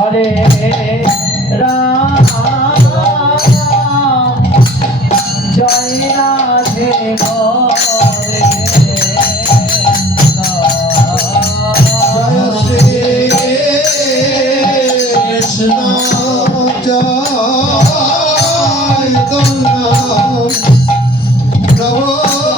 হরে রাম জয় রাধে হরে জয় শ্রী কৃষ্ণ জয় দন্নাম প্রভু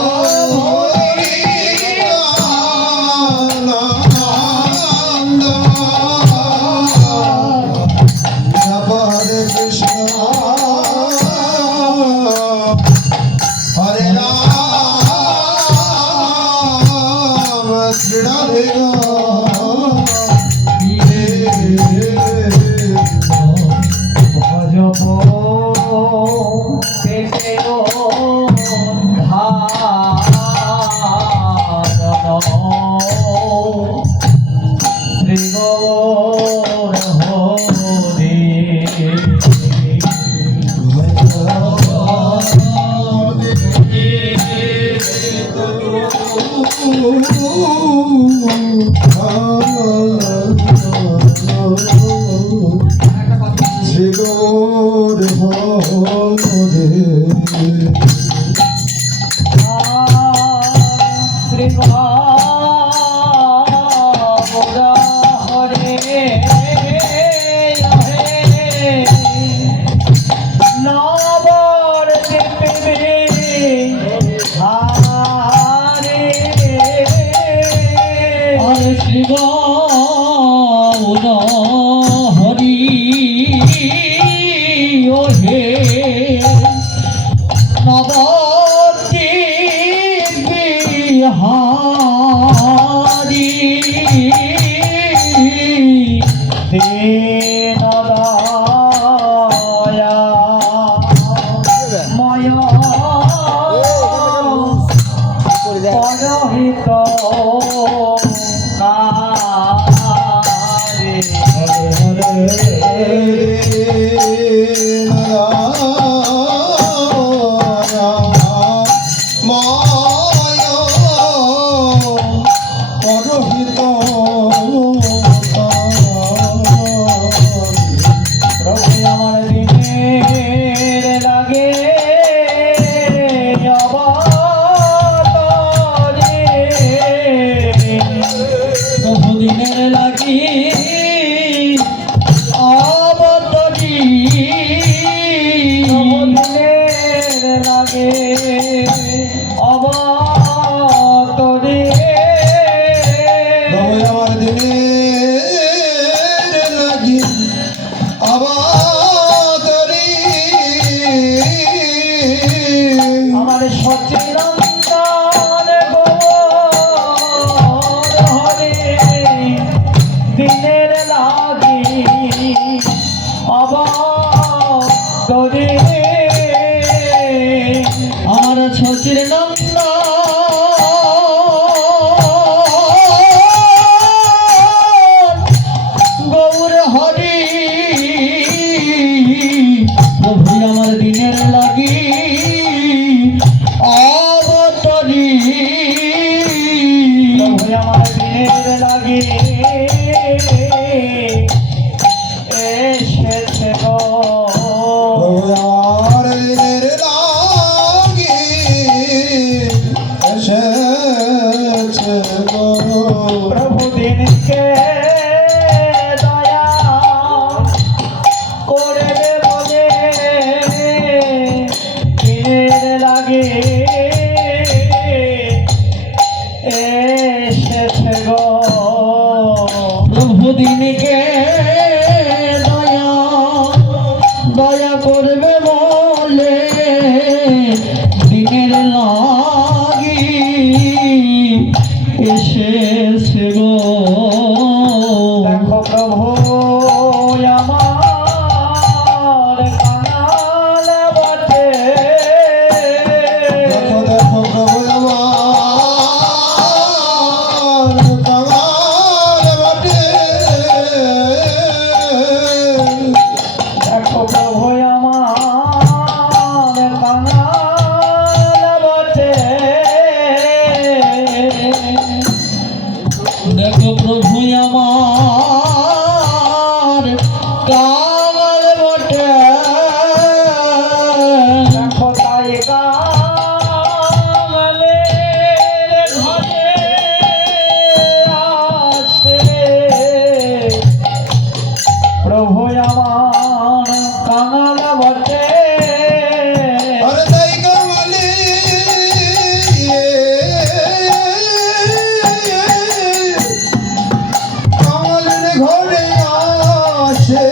আসে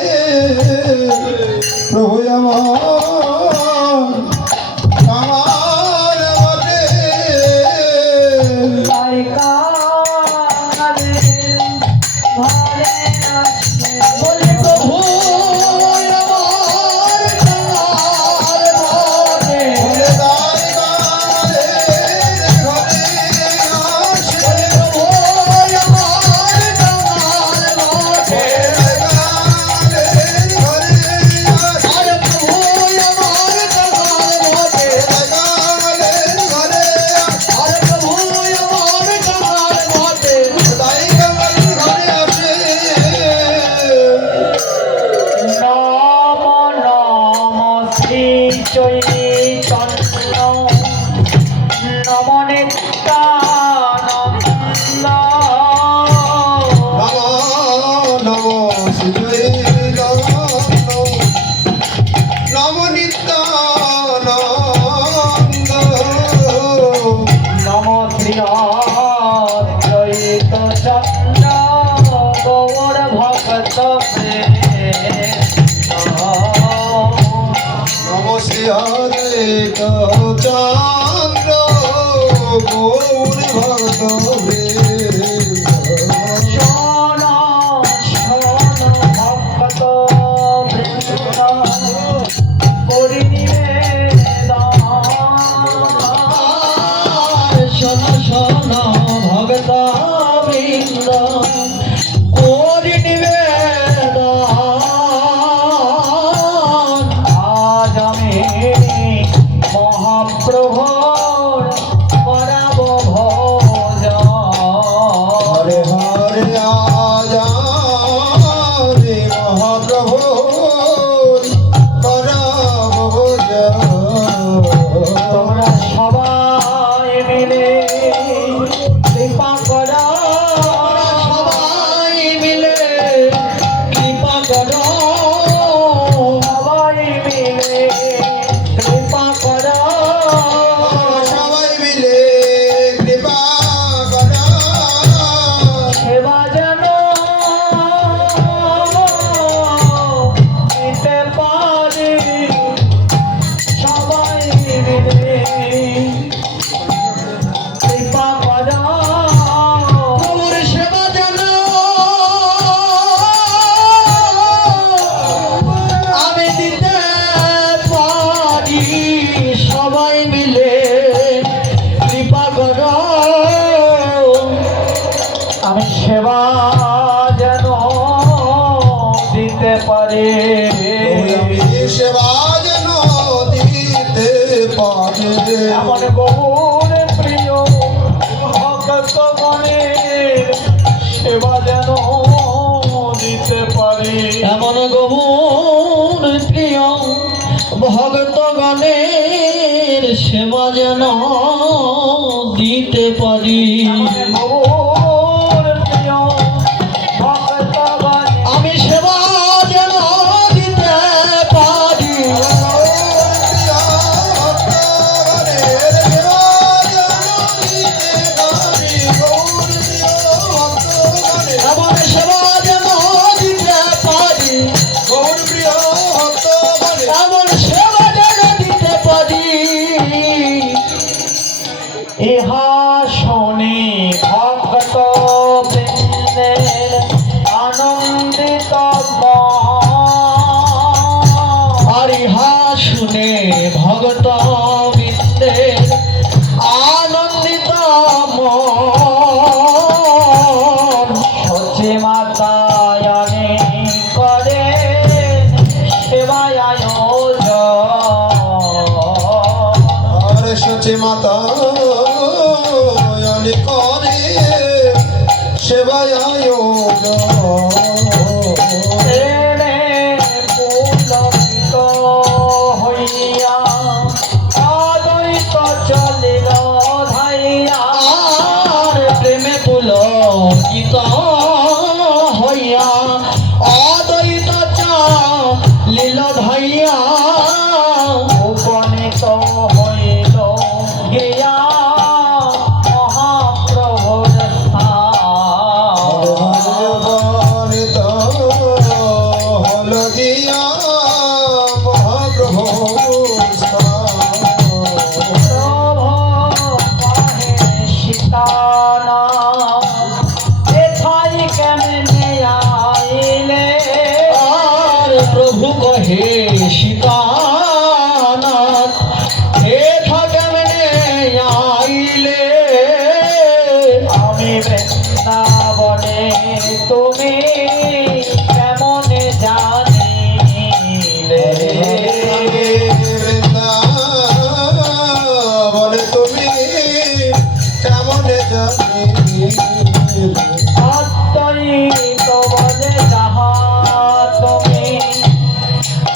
প্রভু আমার বটে তাই কালে ঘরে আসে বলি প্রভু আমার কার বটে বলে তাই কালে ঘরে আসে প্রভু আমার কার বটে কালে ঘরে আসে আরে প্রভু আমার কার বটে কালে ঘরে আসে আরে প্রভু আমার কার বটে তাই কালে ঘরে আসে নম নম শ্রী চৈতন্য নম নিত্যানন্দ নমো নমো শ্রী নমো নিত্যানন্দ নম শ্রী অদ্বৈত চন্দ্র গৌর ভক্ত নমো শ্রী অদ্বৈত চন্দ্র গৌর ভক্ত শোন শোন ভক্ত বৃন্দ করি শোন শোন ভক্ত বৃন্দ করি আজ আমি মহাপ্রভুর করাব ভোজন হরে হরে আজা রে মহাপ্রভু পরম তোমরা সবাই মিলে কৃপা করো সবাই মিলে কৃপা করো সবাই মিলে কৃপা করো সবাই মিলে কৃপা করা সেবা যেন দিতে পারি সবাই মিলে কৃপা করো প্রভুর সেবা যেন আমি দিতে পারি সবাই মিলে কৃপা করো আমি সেবা যেন দিতে পারি আমি সেবা যেন দিতে পারে আমার বহুর প্রিয় ভক্ত গণের সেবা যেন দিতে পারি এমন গৌর প্রিয় ভক্ত গণের সেবা যেন দিতে পারি আমি সেবা যেন দিতে পারি আমার সেবা যেন দিতে পারি আমার সেবা যেন দিতে পারি ইহা শোনে ভক্ত বৃন্দের আনন্দিত আর ইহা শুনে ভক্ত বৃন্দের আনন্দিত সচে মাতায়নে করে সেবায় আয়োজন সচে মাতা করে সেবায় প্রেমে পুলকিত হইয়া অদ্বৈত চলিল ধাইয়া প্রেমে পুলকিত হইয়া অদ্বৈত চলিল ধাইয়া উপনীত হইল গিয়া প্রভু কহে সীতানাথ হে থাকেমনে আইলে আমি বৃন্দাবনে তুমি কেমনে জানিলে বৃন্দাবনে তুমি কেমন জানি অদ্বৈত বলে যাহা তুমি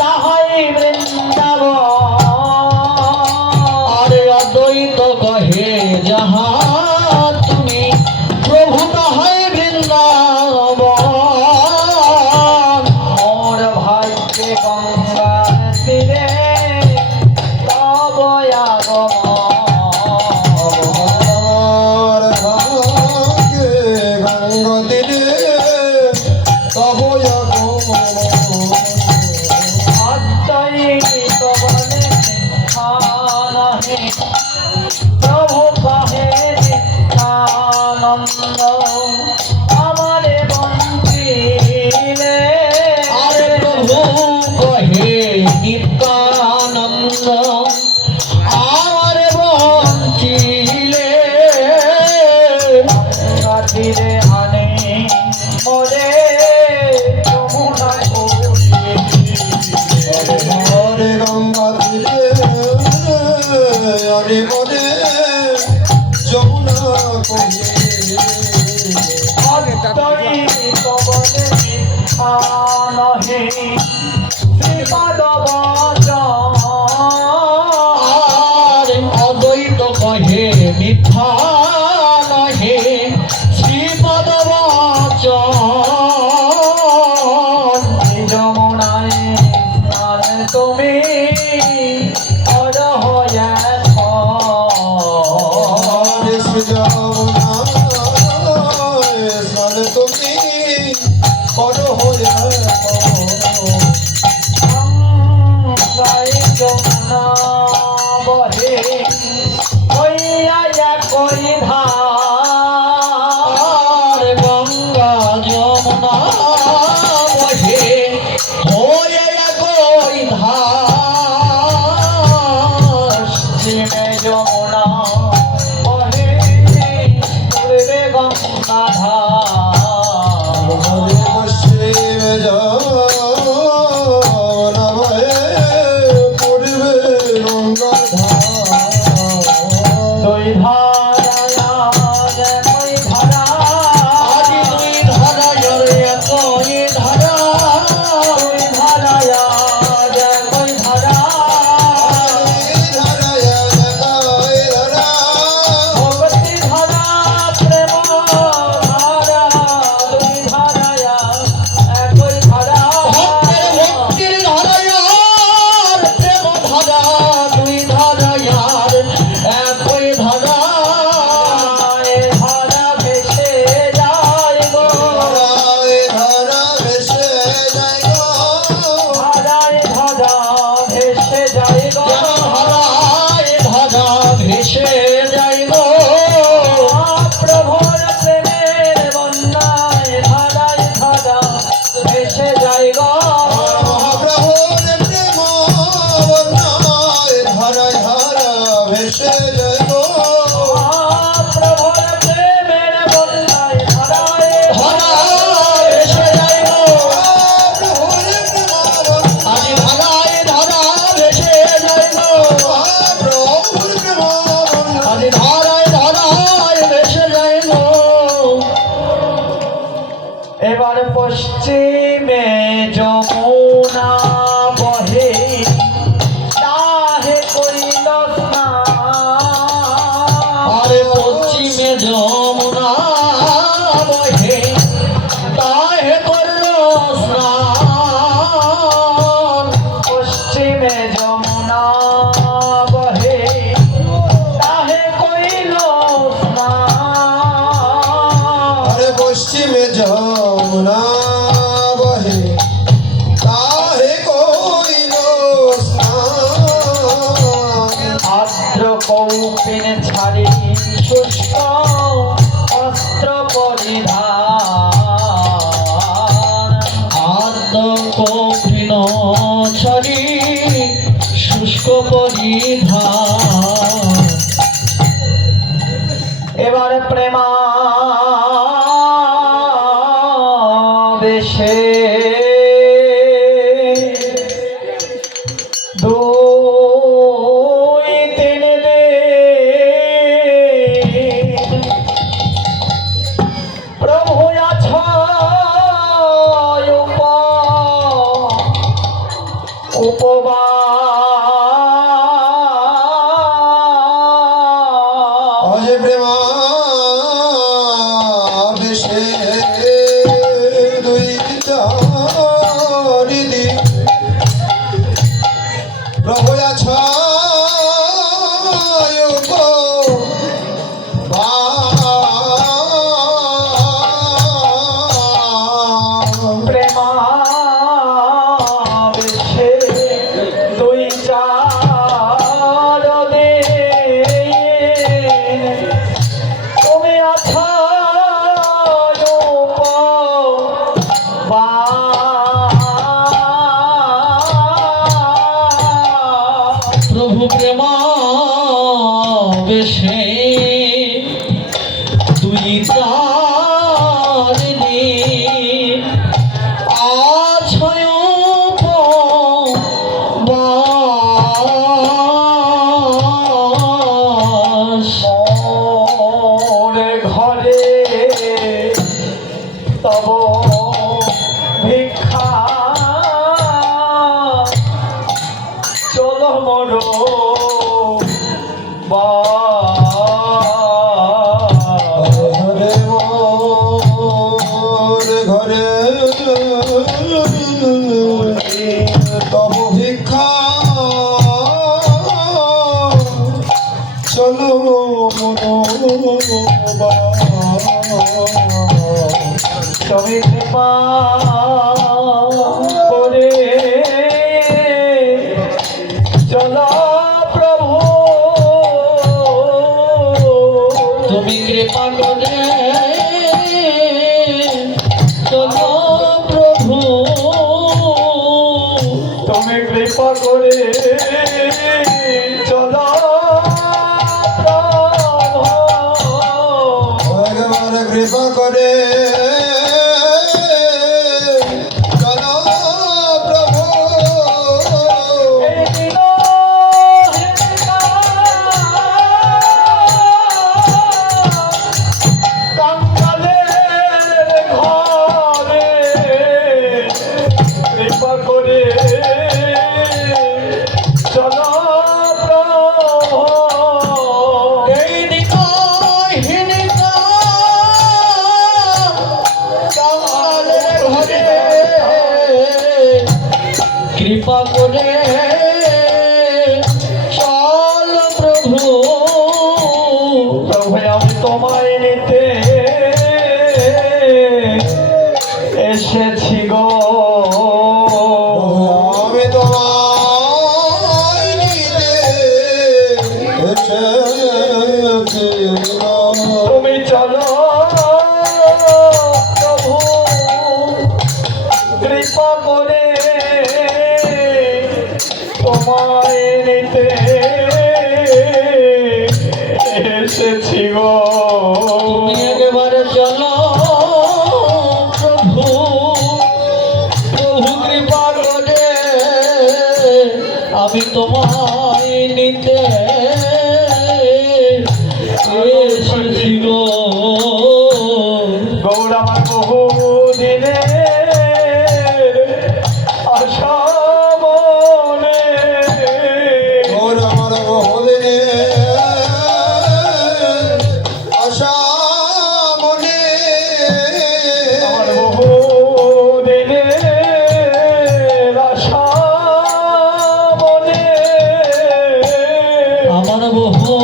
তাহাই বৃন্দাবন আরে অদ্বৈত কহে যাহা তুমি প্রভু তাহাই বৃন্দাবন মোর ভাগ্যে গঙ্গা তীরে তব আগমন আমার ভাগ্যে অদ্বৈত কহে মিথ্যা নহে শ্রীপদ বচন যমুনায় স্নান তুমি যমুনা বেশে তুই তার আছয় মোর ঘরে তব ভিক্ষা চলো মোর ঘরে মোর ঘরে তব ভিক্ষা চলো তুমি কৃপা করে চলো প্রভু তুমি কৃপা করে চলো প্রভু তুমি কৃপা করে চলো ভগবান কৃপা করে চলো প্রভু কৃপা করে চলো প্রভু এই নিকহিনিকা কামালের ঘরে কৃপা করে চল প্রভু প্রভু আমি তোমায় নিতে এসেছি গো আমি তোমায় নিতে এসেছি গো। তুমি চলো প্রভু কৃপা করে তোমায় নিতে এসেছি গো তুমি একবার চলো প্রভু প্রভু কৃপা করে আমি তোমায় নিতে এসেছি গো গৌর আমার বহু দিনে আশা মনে ওর আমার বহুদিনে আশা মনে আমার বহু দিনে আশা মনে আমার বহু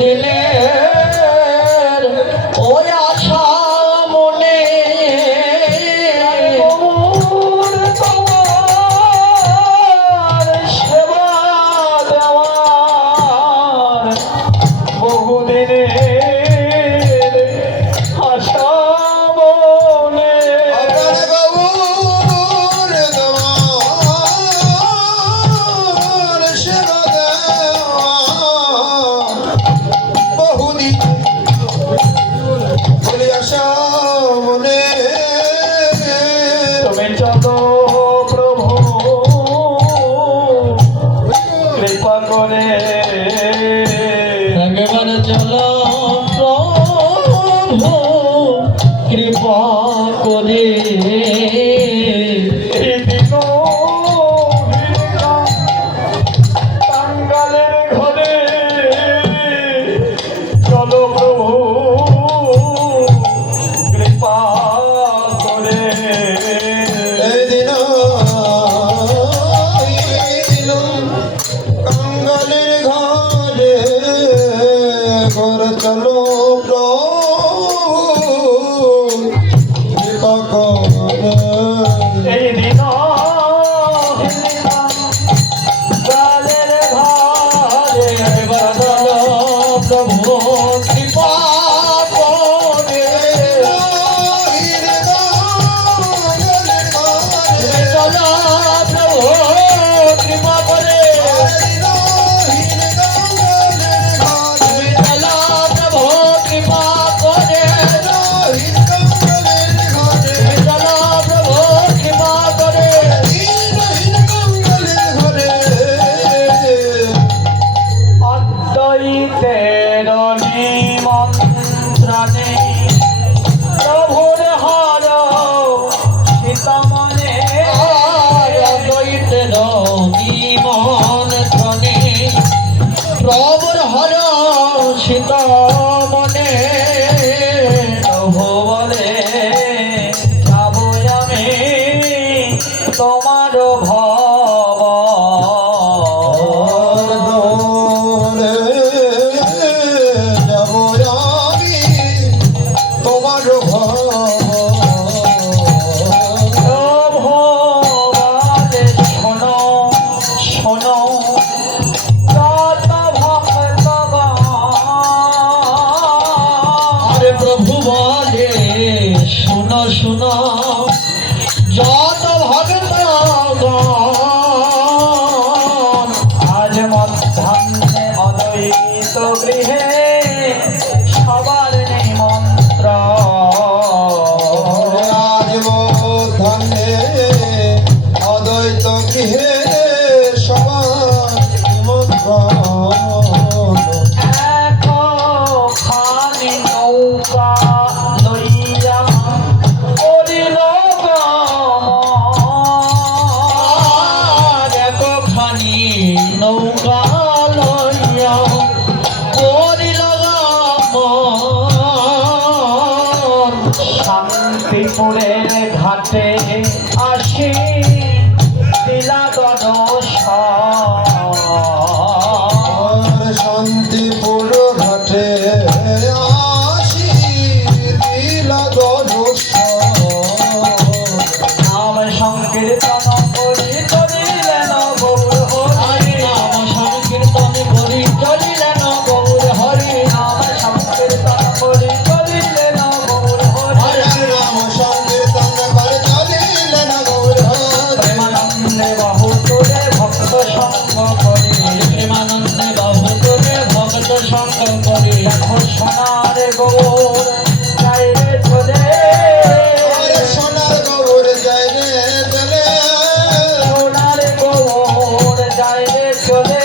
দিনের ওই আশা মনে মোর তোমার ভব দোলে যাব আমি তোমার ভগবানে শোনো শোনো যত ভক্তগণ আরে প্রভু বলে শোনো শোনো যত ভক্তগণ আজ মধ্যাহ্নে অদ্বৈত গৃহে সবার নিমন্ত্রণ আজ মধ্যাহ্নে অদ্বৈত গৃহে সবার নিমন্ত্রণ একখানি নৌকা লইয়া করিল গমন। একখানি নৌকা লইয়া করিল গমন শান্তিপুরের ঘাটে আসি দিলা দর্শন। শান্তিপুর ঘাটে আসি দিলা দর্শন নাম সংকীর্তন করি করিলেন গৌর হরি। নাম সংকীর্তন করি চলিলেন গৌর হরি নাম সংকীর্তন করি করিলেন গৌর হরি। হরে রাম সংকীর্তন করে চলিলেন গৌর হরি প্রেমানন্দে বহু তোরে ভক্ত সঙ্গ করি। প্রেমানন্দে বাহু তোরে ভক্ত সঙ্গ করি দেখো সোনার গৌর যাই রে চলে। হরে সোনার গৌর জয় রে চলে সোনার গৌর যাই রে চলে।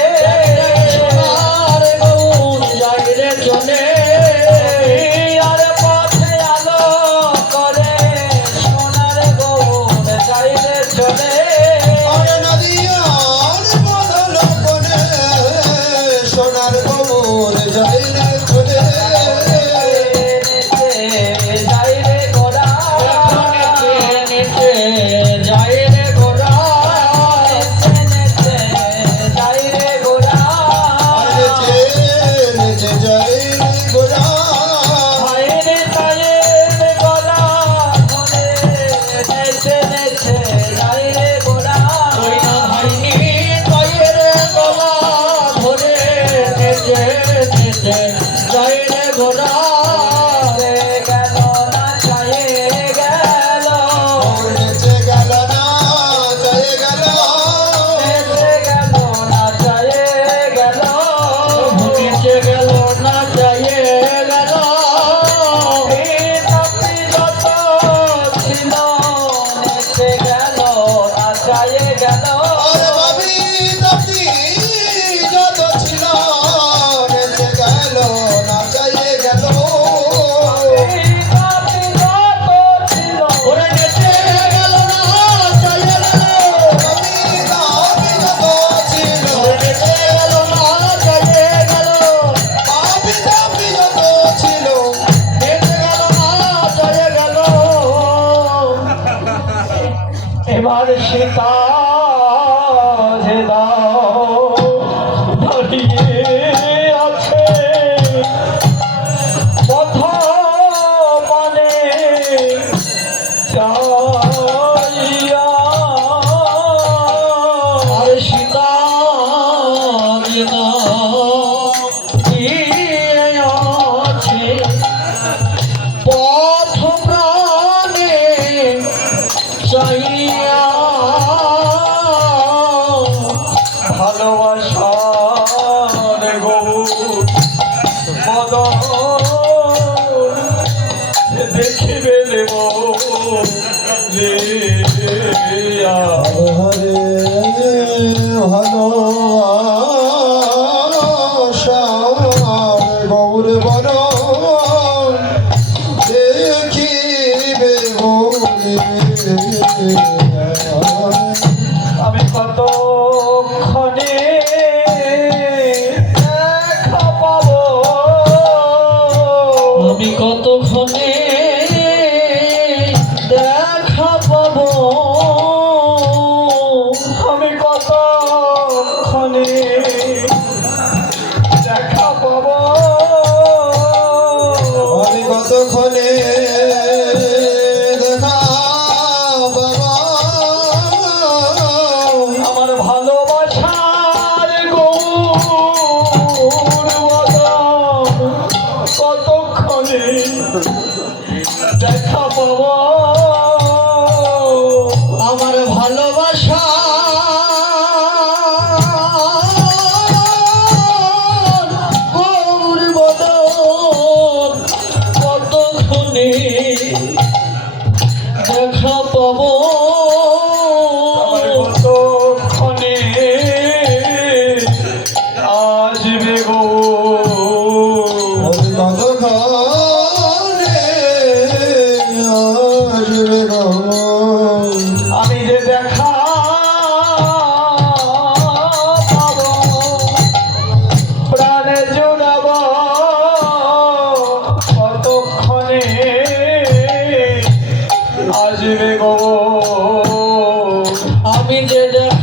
সোনার গৌর যাই রে চলে আর পথে আলো করে সোনার গৌর যাই রে চলে। হরে নদিয়ার বদল করে সোনার গৌর জয় রে চলে যাই রে গোরা নিচে যাই রে গোরা যাই রে গোরা হরে চেনে জয় রে গোরা ভাইরে তাইরে গলা ধরে নেচে নেচে যাই রে গোরা। ওই না ভাইনি পায়ের গলা ধরে নেচে নেচে যাই রে গোরা রে গেল না চায়ে গেল। গৌর নেচে গেল না জয় গেল নেচে গেল না চায়ে গেল। নিচে গেল না যাইয়ে গেল এই তাপি যত ছিল নেচে গেল না চায়ে গেল। আরে বাবি তাপি যত ছিল নেচে গেল না জয় গেল এই তাপি যত ছিল ওরে নেচে গেল না যাইয়ে গেল বাবি তাপি যত ছিল ওরে নেচে গেল না যাইয়ে গেল বাবি তাপি যত ছিল নেচে গেল না যাইয়ে গেল এবার সীতা যে দাও দাঁড়িয়ে আছে পথ মানে চাইয়া। আর সীতা বিনা আছে পথ প্রাণে চাইয়া ভালোবাসার গৌর মদন দেখিবে দেব রে হরে ভালো গৌর বর দেখিবে বলে আমি কত ক্ষণে দেখা পাবো। আমি কতক্ষণে দেখা পাবো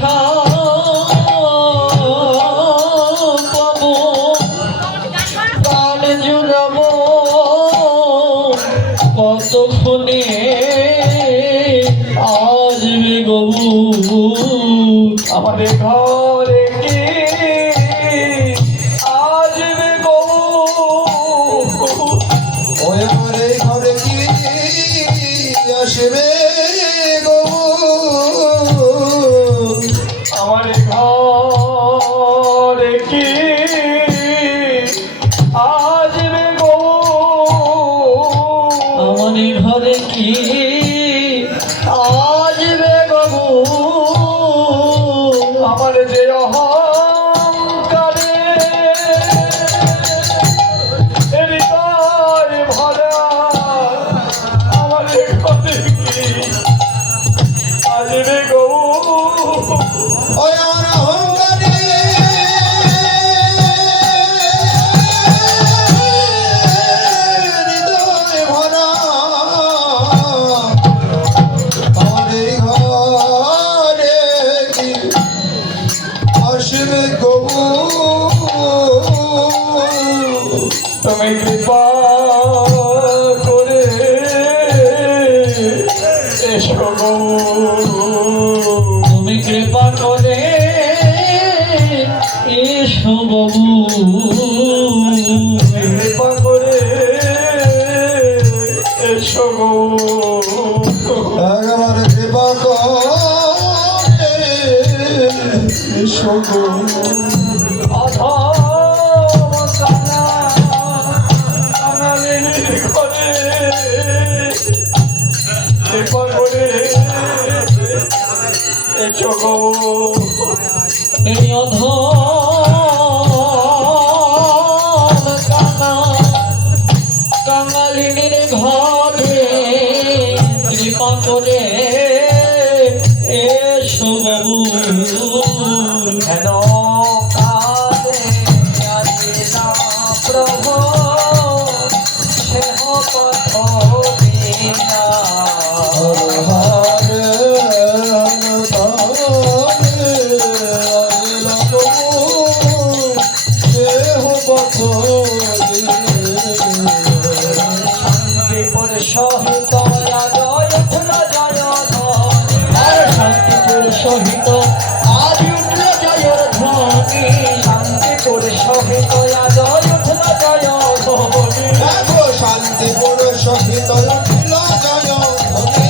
দেখা পাবো প্রাণ জুড়াবো কতক্ষণে আসবে গবু আমাদের ঘরে কি আসবে গো ওই ঘরে ঘরে কি আসবে গো আমার ঘরে কি আসবে গো আমার ঘরে কি আসবে গবু আমার যে অহংকারে হৃদয় ভরা আমার ঘরে কি আসবে গো ওই আমার অহংকারে হৃদয় ভরা আমার এই ঘরে কি আসবে গো তুমি কৃপা করে এসো গো তুমি কৃপা করে এসো বাবু কৃপা করে এসো গো একবার কৃপা করে এসো গো অধম কানা কানালিনী করে কৃপা করে এসো গো এই অধম কানা কাঙালিনীর ঘরে কৃপা করে এসো বাবু হেন কালে আসিলা প্রভু সেহ পথ বিনা হরে হরে দেহ পথ শান্তিপুর সহিত জয় ফুল জয় আর শান্তিপুর সহিত আজ উঠল জয়ের ধ্বনি শান্তিপুর সহিত জয় ফুল জয় ধ্বনি দেখো শান্তিপুর সহিত উঠিল জয় ধ্বনি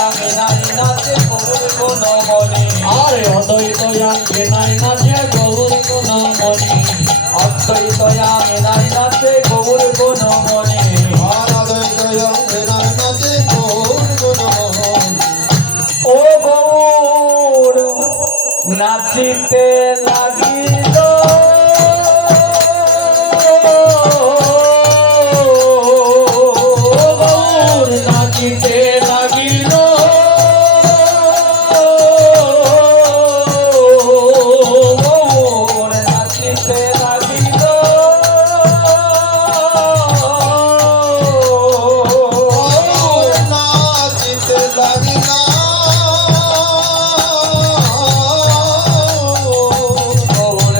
আমি নারী নাচে গৌর কোন বনে আরে অদ্বৈত আঙ্গে নাই নাচে গৌর কোন মনি অদ্বৈত আমি নারী নাচে গৌর কোন বনে ও গৌর নাচিতে লাগিল গৌর নাচিতে লাগিল গৌর নাচিতে লাগিল গৌর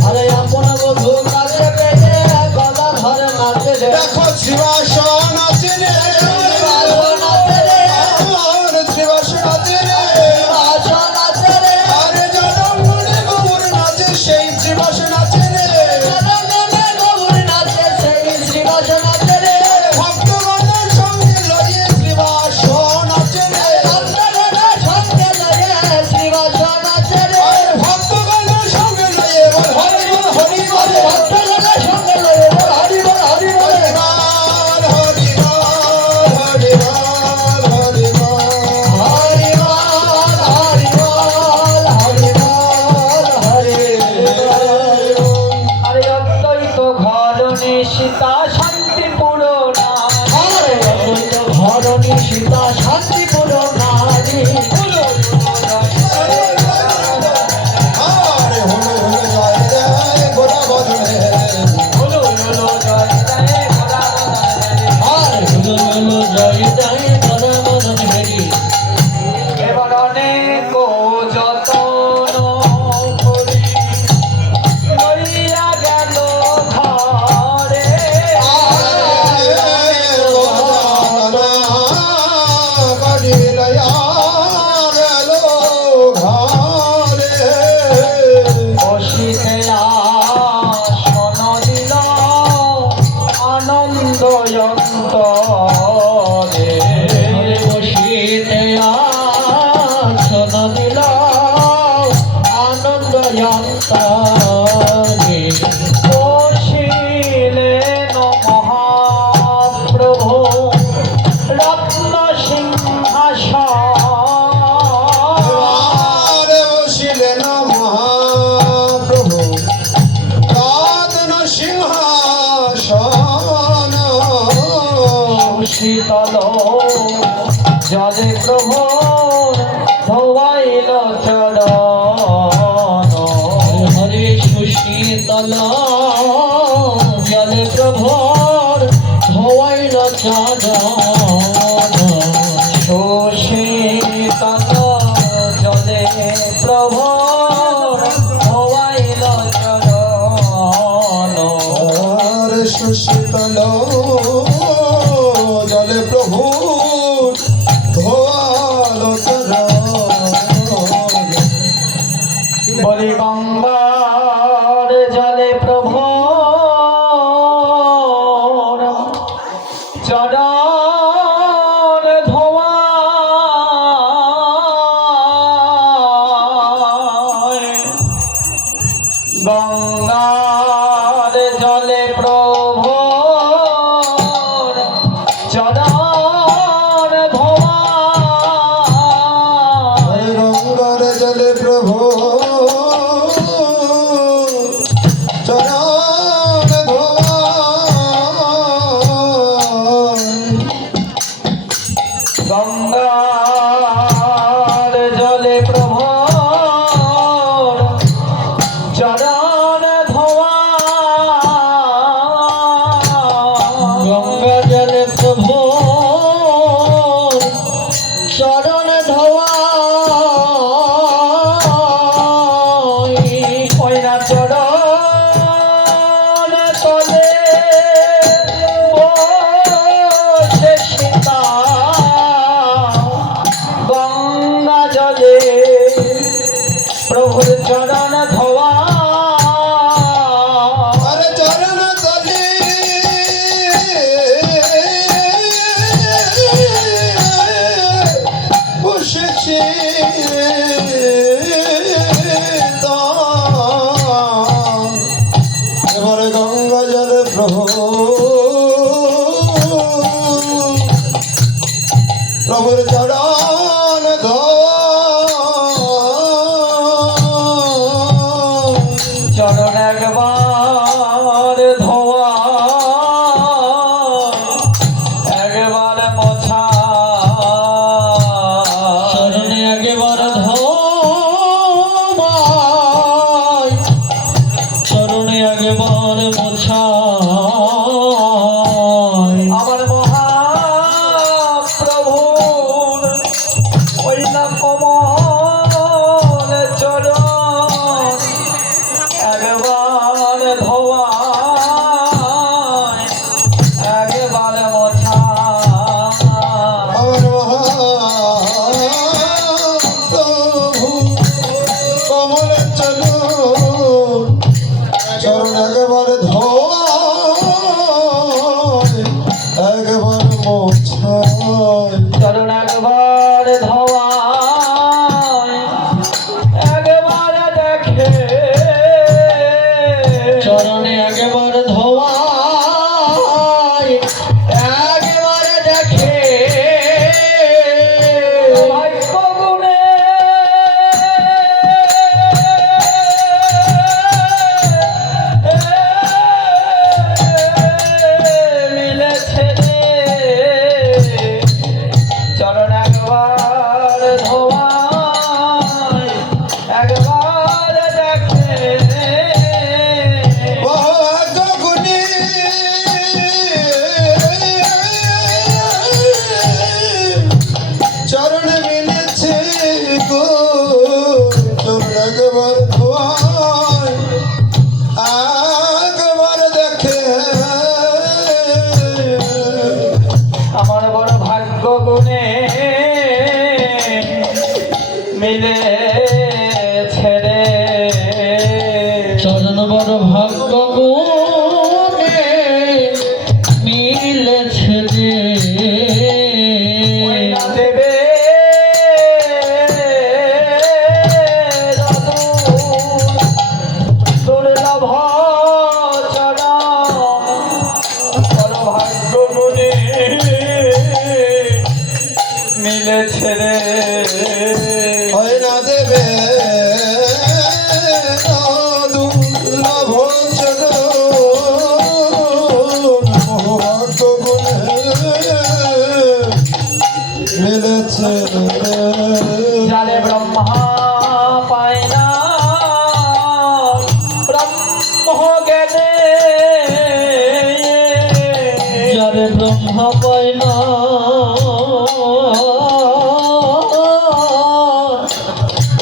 আরে আপন বধূ কাছে পেয়ে গলা ধরে নাচে রে দেখো শ্রীবাস নাচে রে নাচে রে আর শ্রীবাস নাচে রে আশা নাচে রে আরে জনমনে গৌর নাচে সেই শ্রীবাস নাচে রে জনমনে গৌর নাচে সেই শ্রীবাস নাচে রে ভক্তগণের সঙ্গে লইয়ে শ্রীবাস নাচে রে ভক্তগণের সঙ্গে লয়ে শ্রীবাস নাচে রে ভক্তগণের সঙ্গে লইয়ে বল হরি বল হরি বল ভক্তগণের সঙ্গে লয়ে বল হরি বল হরি বল হরি বল হরি বল হরি বল হরি বল হরি বল হরি বল হরি বল হরি বল আরে অদ্বৈত ঘরণী সীতা শান্তিপুর আরে অদ্বৈত ঘরণী সীতা শান্তিপুর নারী আরে হলো হলো জয় জয় গোরা বদনে হলো হলো জয় জয় ঘোড়া বদনে আর হুলো হুলো জয় জয় ধরা মদন হেরি এবার অনেক যতন করি লইয়া গেল ঘরে বসিতে আসন দিল আনন্দ অন্তরে বসিতে আসন দিল আনন্দ যন্তরে বসিলেন মহাপ্রভু রত্ন সিংহাসন শীতল জলে প্রভু ধোয়াইল চরণ হরে সুশীতল জলে প্রভোর ধোয়াইল চরণ সুশীতল জলে প্রভু ধোয়াইল চরণ সুশীতল জলে প্রভু ধোয়ালো বলি গঙ্গার জলে প্রভু চরণ ধোয়া গঙ্গার জলে প্রভু চরণ ধোয়া গঙ্গার জলে প্রভু চরণ ধোয়া গঙ্গার জলে প্রভু চরণ ধোয়া গঙ্গা জলে প্রভু চরণ ধোয়া ওইনা চরণ তলে বসে সীতা গঙ্গা জলে প্রভুর চরণ ধোয়া আরে চরণ তলে বসেছে এবারে গঙ্গা জলে প্রভু প্রভুর চরণ চরণ একবার ধোয়া একবার মোছা চরণে একবার ধোবাই চরণে একবার মোছাই আমার মহাপ্রভুর ওই না কমল চরণ একবার একবার ধোয়ায় একবার দেখে আমার বড় ভাগ্য গুণে মিলে ছেড়ে চরণ বড় ভাগ্য গুণে মিলেছে যে দেবে দুর্লভ চরণ বড় ভাগ্য গুণে মিলেছে রে হয় না দেবে দুর্লভ মোহাক গুণে মিলেছে যারে ব্রহ্মা পায় না ব্রহ্ম জ্ঞানে যারে ব্রহ্মা পায় না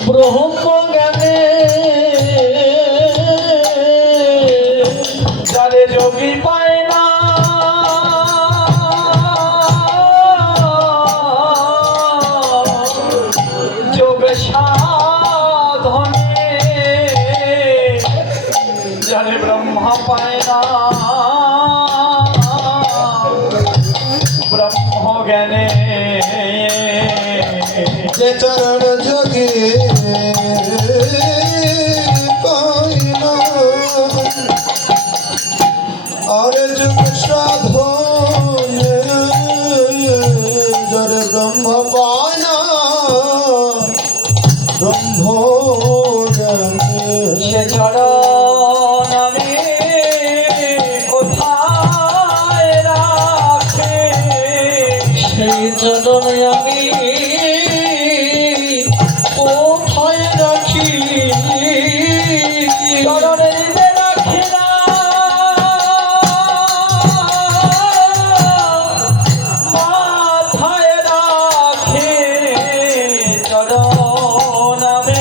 ব্রহ্ম জ্ঞানে যারে যোগী পায় না যোগ সাধনে যারে ব্রহ্মা পায় না ব্রহ্ম জ্ঞানে যে চরণ যোগে পাই না আর যুগ সাধন জরে ব্রহ্ম পায় না ব্রহ্ম জ্ঞানে সে চরণ আমি কোথায় রাখে সেই চরণ আমি কোথায় রাখি চরণে যে রাখি না মাথায় রাখে চরণ আমি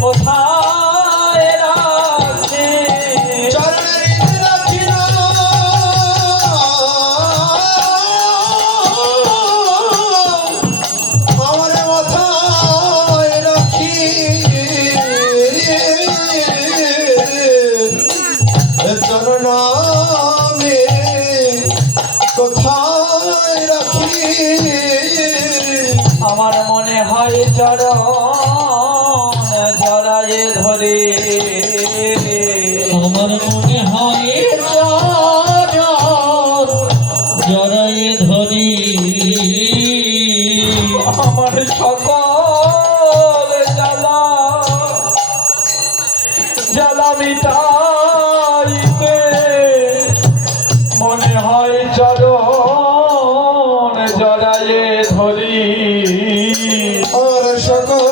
কোথায় রাখে চরণের রাখি না আমার মাথায় রাখি চরণ আমি কোথায় রাখি আমার মনে হয় চরণ জড়ায়ে ধরে আমার মনে হয় জড়ায়ে ধরি আমার সকল জ্বালা জ্বালা মিটাইতে মনে হয় চরণ জড়ায়ে ধরি আর সকল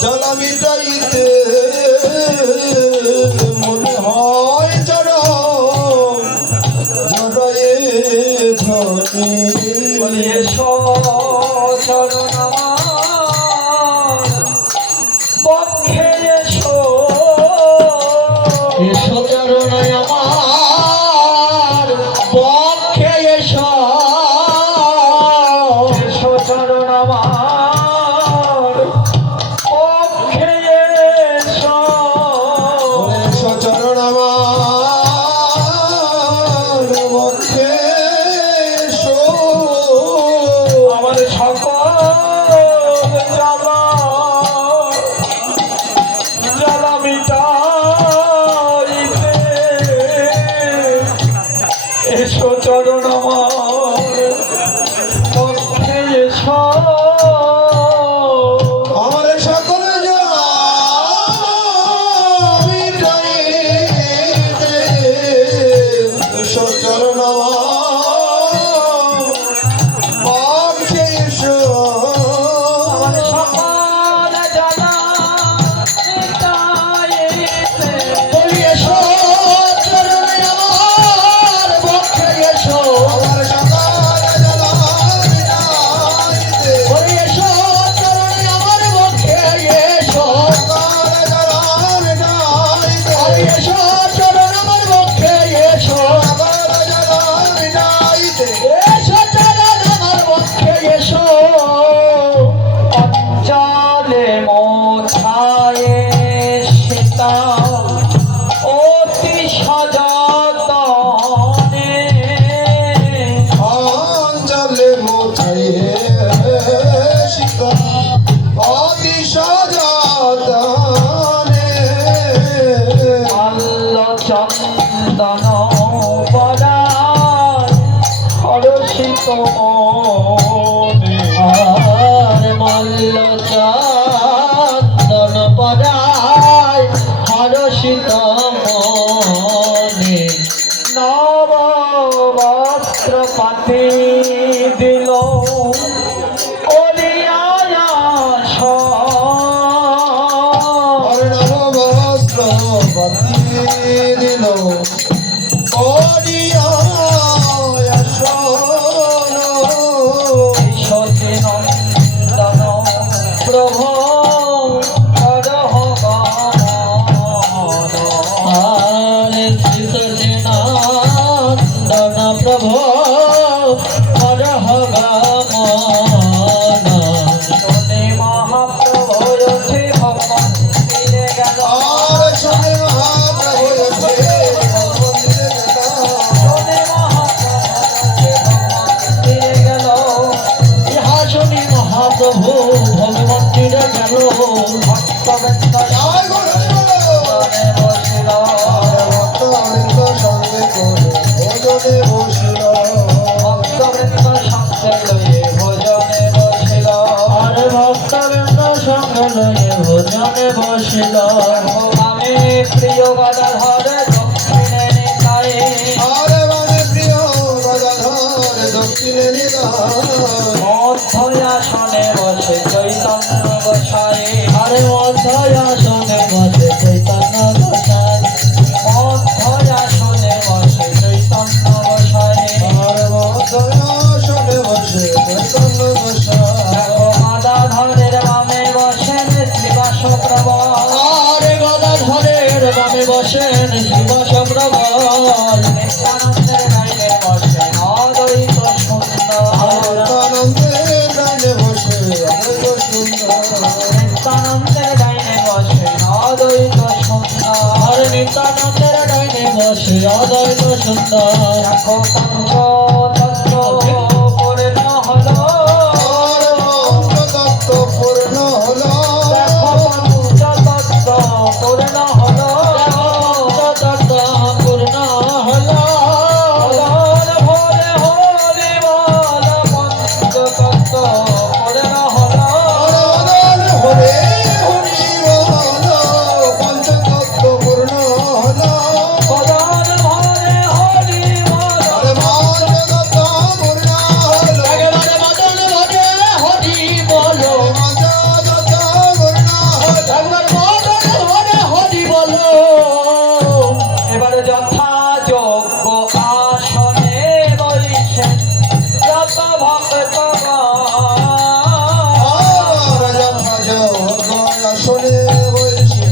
জ্বালা মিটাইতে মনে হয় চরণ জড়ায়ে ধরে বলিয়ে চরণ আমার পক্ষে এসো এসো চরণ আমার পক্ষে এসো এসো চরণ আমার পক্ষে এসো চরণ আমার পক্ষে এসো আমার সকল জ্বালা জ্বালা মিটাইতে এসো চরণ আমার পক্ষে এসো আমার সকল মিটাইতে চরণ পক্ষে এসো প্রভু ভগবন্তীরে গেল ভক্তবৃন্দ জয় গুরু ভজনে বসিল ভক্তবৃন্দ সঙ্গে করে ভোজনে বসিল ভক্তবৃন্দ সঙ্গে লয়ে ভজনে বসিল আর ভক্তবৃন্দ সঙ্গে লয়ে ভোজনে বসিল আমি প্রিয় গদাধর দক্ষিণে নিতায়ে আরে মানে প্রিয় গদাধর দক্ষিণে নিদায় মধ্যাসনে বসে চৈতন্য গোসাই আরে মধ্যাসনে বসে চৈতন্য গোসাই মধ্যাসনে বসে চৈতন্য গোসাই আর মধ্যাসনে বসে চৈতন্য গোসাই গদাধরের বামে বসেন শ্রীবাস প্রবল আরে গদাধরের বামে বসেন শিবাস প্রবল নিত্যানন্দের ডাইনে বসেন অদ্বৈত সুন্দর আনন্দের ডাইনে বসে অদ্বৈত সুন্দর নিত্যানন্দের ডাইনে বসেন অদ্বৈত সুন্দর আর নিত্যানন্দের ডাইনে বসে অদ্বৈত সুন্দর দেখো তত্ত্ব পূর্ণ হলো আর মন্ত্র পূর্ণ হলো দেখো পঞ্চতত্ত্ব পূর্ণ হলো পূর্ণ হলো বল ভোলে হরি বল পঞ্চতত্ত্ব পূর্ণ হলো আর হরে হরি বল পঞ্চতত্ত্ব পূর্ণ হলো বদন ভোলে হরি বল আর মন্ত্র পূর্ণ হলো একেবারে মদন ভজে হরি বলো মন্ত্র পূর্ণ হলো একবার মদন ভজে হরি বলো এবারে যথা যোগ্য আসনে বইছেন যত ভক্তগণ আর যথাযোগ্য আসনে বসে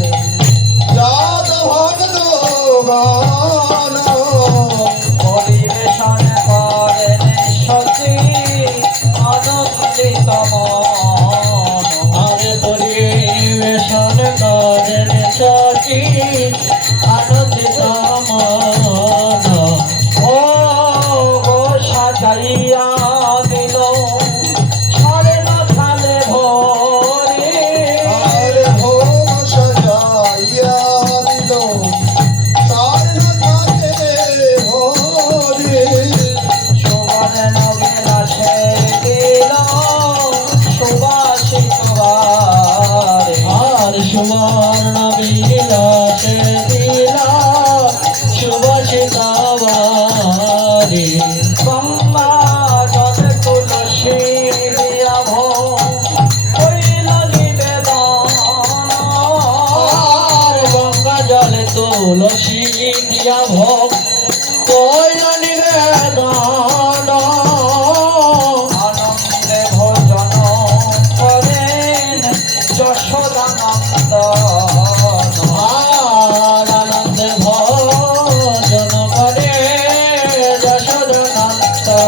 যাত ভক্তগণ পরিবেশন করেন সতী আনন্দিত মন আরে পরিবেশন করেন সখী আনন্দিত মন ও গো সাজাইয়া দিল স্বর্ণ থালে ভরি আর ভোগ সাজাইয়া দিল স্বর্ণ থাকে ভরে সুবর্ণ বিলাসে দিল সুবাসিত বারে আর সুবর্ণ বিলাসে দিলা সুবাসিত বারে গঙ্গা জল তুলসী দিয়া হইল নিবেদন আর গঙ্গা জলে তুলসী দিয়া ভোগ কইল নিবেদন আনন্দে ভোজন করেন যশোদানন্দ আর আনন্দে ভজন করে যশোদনন্দন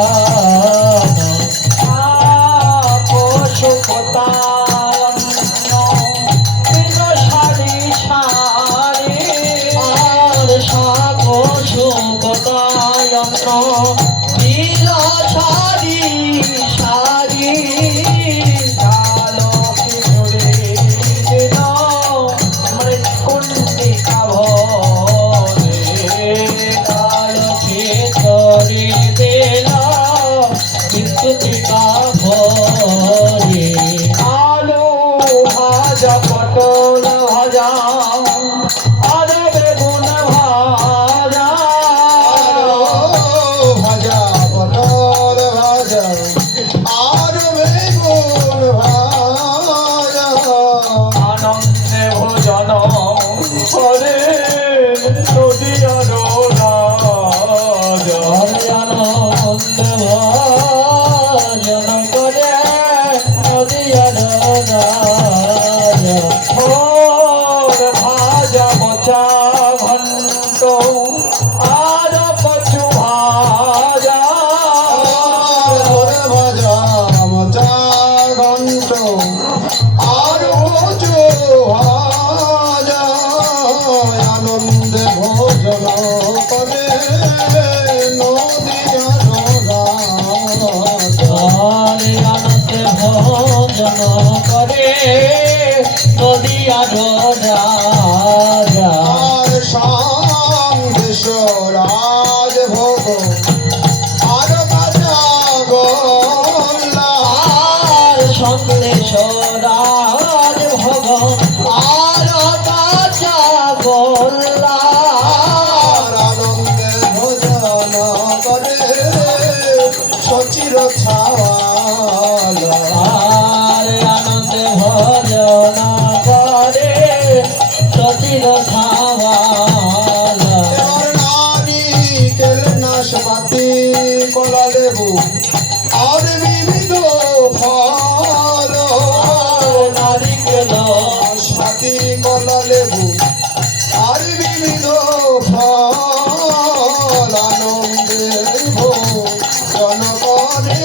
সারি সারি আর সাগো সুগতায়ন্ত্র নীল সারি সারি কালো কিশোরী দিল মৃৎকুণ্ডিকা ভরে কাল ভিতরি দিল বিদ্যুতিকা ভরে আলু ভাজা পটল ভাজা আর বেগুন ভাজা ভাজা পটল ভাজা আর বেগুন ভাজা আনন্দে ভোজন করে নদীয়ার রাজা হরে আনন্দ ভজন করে নদিয়ার রাজা ভোর ভাজা মোচা ঘন্ট আর কচু ভাজা আর ভাজা মজা ঘন্ট আর কচু ভাজা আনন্দে ভোজন করে নদিয়ার রাজা হরে আনন্দ ভজন ভজন করে নদিয়া রাজা আর সন্দেশ রাজ ভোগ আর বাজা গোল্লা আর সন্দেশ রাজ ভগবান আর বাজা গোল্লা আর আনন্দে ভজন করে সচির ছাওয়াল আর আনন্দে ভজন করে সচির ছাওয়াল এবার নারিকেল নাশপাতি কলা লেবু আর বিবিধ ফল নারিকেল নাশপাতি কলা লেবু আর বিবিধ ফল আনন্দে ভোজন করে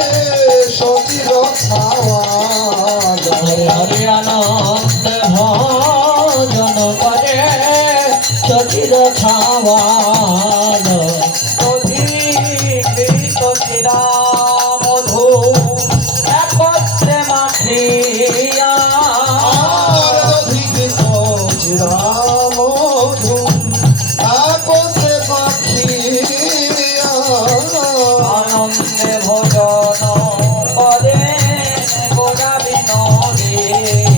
সচির ছাওয়াল হরি আনন্দ ভজন করে সচির ছাওয়াল অধিকৃত চিরা মধু একত্রে মাখিয়া আর অধিকৃত চিরামধু একত্রে পাখিয়া আনন্দে ভজন করে গোড়া বিনোদিয়া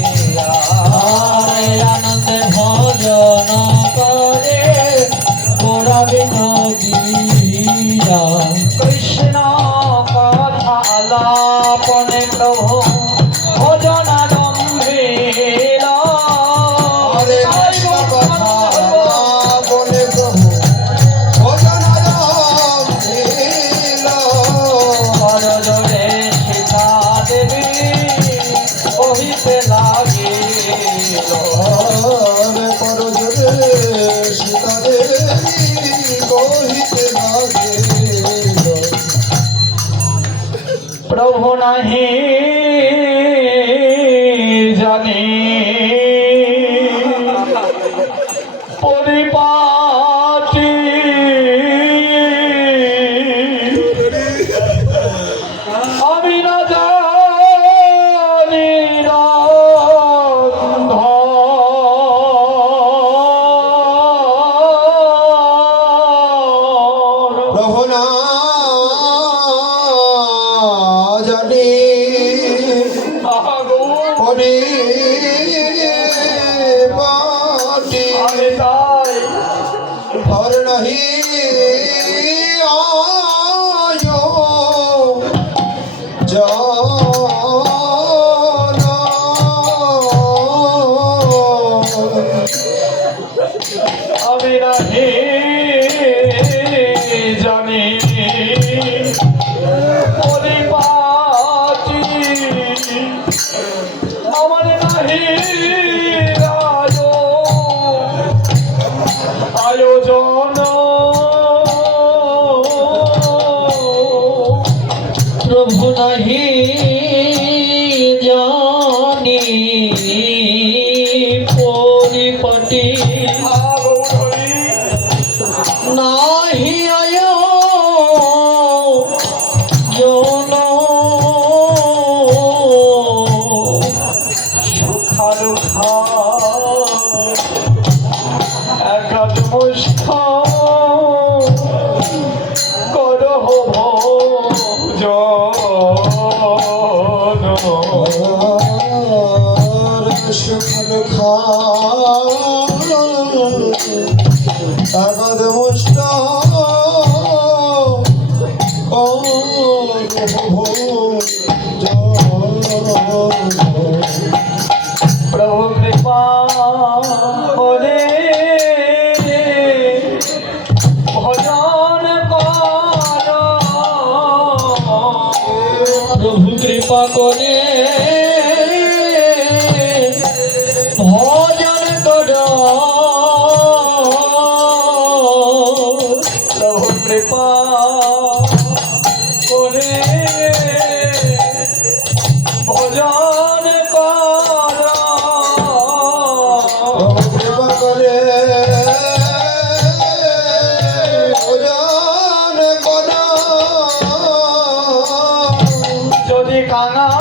আনন্দে ভজন করে গোড়া বিনোদিয়া কৃষ্ণ কথা আলাপনে প্রভু ভজন আরম্ভিল হরে কৃষ্ণ কথা বলে প্রভু ভজন আরম্ভিল করজোড়ে সীতা দেবী কহিতে লাগিল হরে করজোড়ে সীতাদেবী কহিতে লাগিল প্রভু নাহি জানি পরিপাটি আমি না জানি রন্ধন প্রভু না জানি পরি পাটি আমি তাই হর নাহি আয়ো আমি নাহি জানি পরিপাটি আমার নাহি আয়োজন প্রভু নাহি জানি পরিপাটি নাহি আয়ো জন সুখা দুঃখা একাত মুষ্ঠ করহ ভোজন সুখ দুঃখা তাগদ মুষ্ট প্রভু কৃপা করে ভজন কর প্রভু কৃপা করে ভজন কর প্রভু কৃপা করে ভজন কর কৃপা করে ভজন কর যদি কাঙাল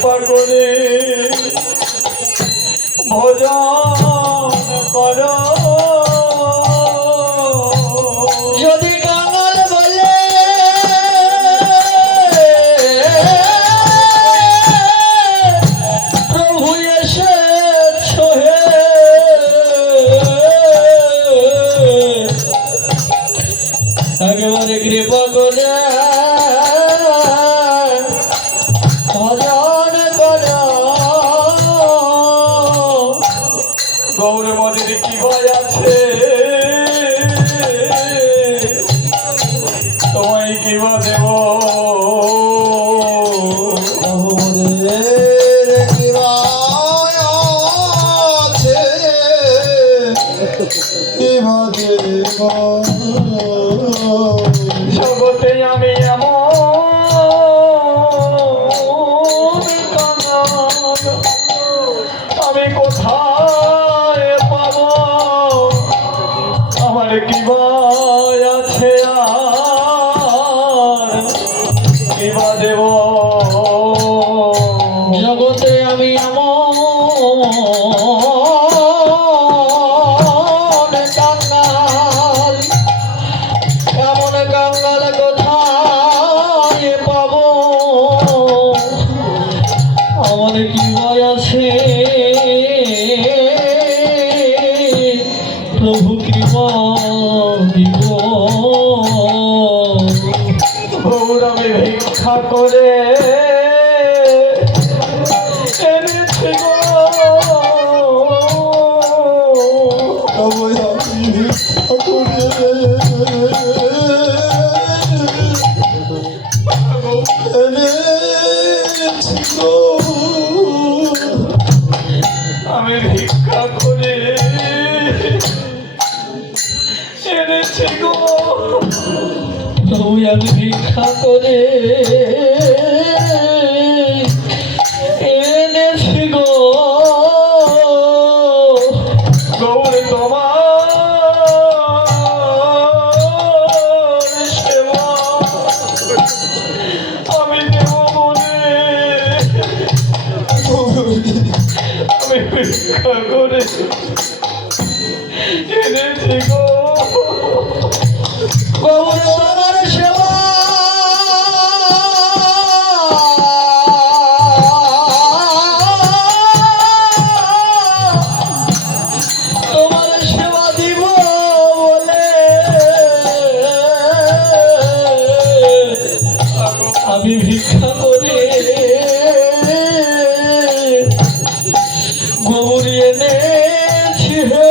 কৃপা করে ভজন করো। যদি কাঙাল বলে প্রভু এসেছ হে, একেবারে কৃপা করে ভজন করো। গৌরমদের কি ভয় আছে, তোমায় কিবা দেব। আমাদের কিবায় আছে কিবা দেব। জগতে আমি এমন কাঙাল, আমি কোথায় পাব, আমার কিবা আছে আর কিবা দেব। জগতে আমি এমন কাঙাল, এমন কাঙাল কোথায় পাবো, আমার কি ভয় আছে প্রভু কৃপা দিব। গৌরবে ভিক্ষা করে এনেছি গো। তবে আমি ভিক্ষা করে এনেছি গো। আমি ভিক্ষা করে এনেছি গো। তবু আমি ভিক্ষা করে এনেছি গো। গৌর তোমার সেবা আমি দেব বলে আমি ভিক্ষা করে এনেছি গো। গৌর তোমার সেবা তোমার সেবা দিব বলে আমি ভিক্ষা করে গৌরী এনেছি হে।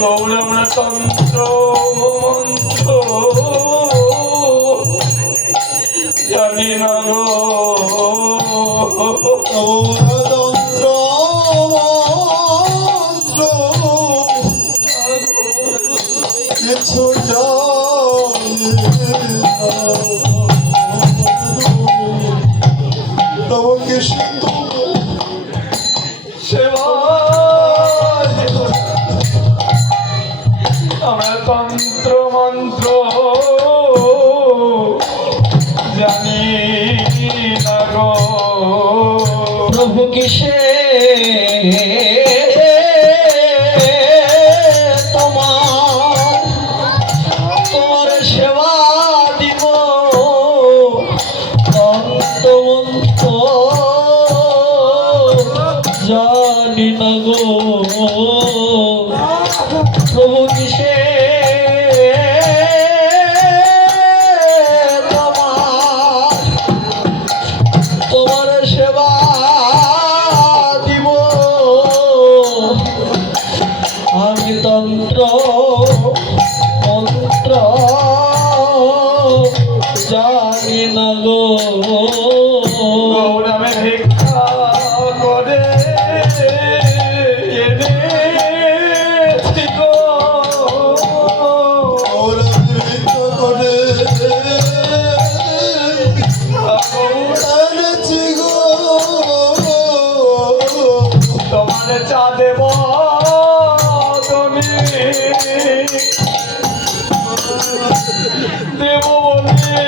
গৌর আমরা তন্ত্র মন্ত্র জানি না গো। তন্ত্র মন্ত্র কিছু জানি না। তব কৃষ্ণ সেবা আমরা তন্ত্র মন্ত্র জানি না গো। প্রভু কিসে তোমার তোমার সেবা দিব তন্ত্র জানি না গো। প্রভু কিসে তোমার সেবা দিব আমি তন্ত্র মন্ত্র জানি না গো। গৌরামে ভিক্ষা করে এনেছি গো। ওরা ভিক্ষা করে এনেছি গো। তোমার চা দেব তুমি দেব বলে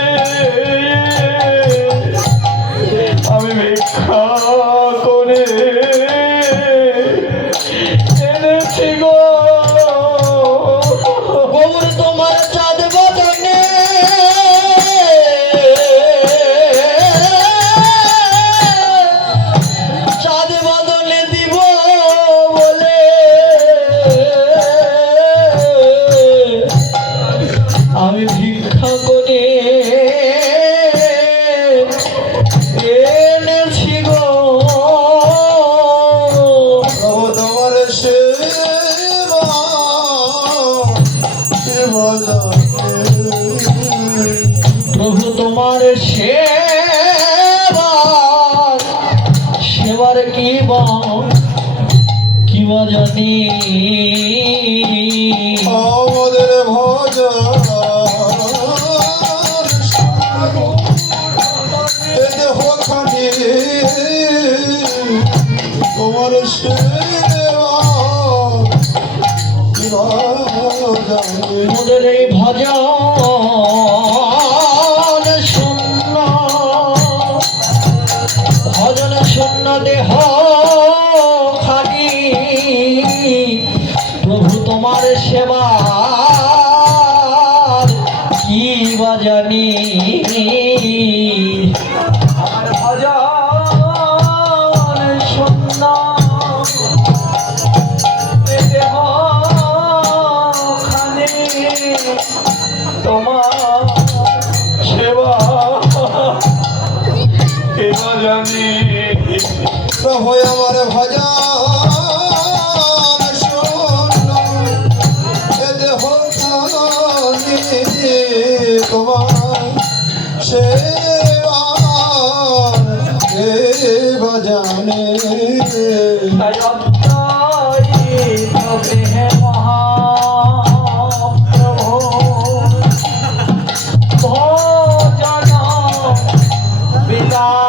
সেবার কি বা জানি আমাদের ভজন এ দেহ খানি তোমার সেবা কিবা জানি মোদের এই ভজন শূন্য দেহ খানি প্রভু তোমার সেবা কি বা জানি আমার ভজন শূন্য এ দেহ খানি তোমার সেবা কেবা জানি প্রভু আমার ভজন শূন্য এ দেহ খানি তোমার সেবা কে বাজানে তাই অদ্বৈত হে মহাপ্রভু ভজন বিলাস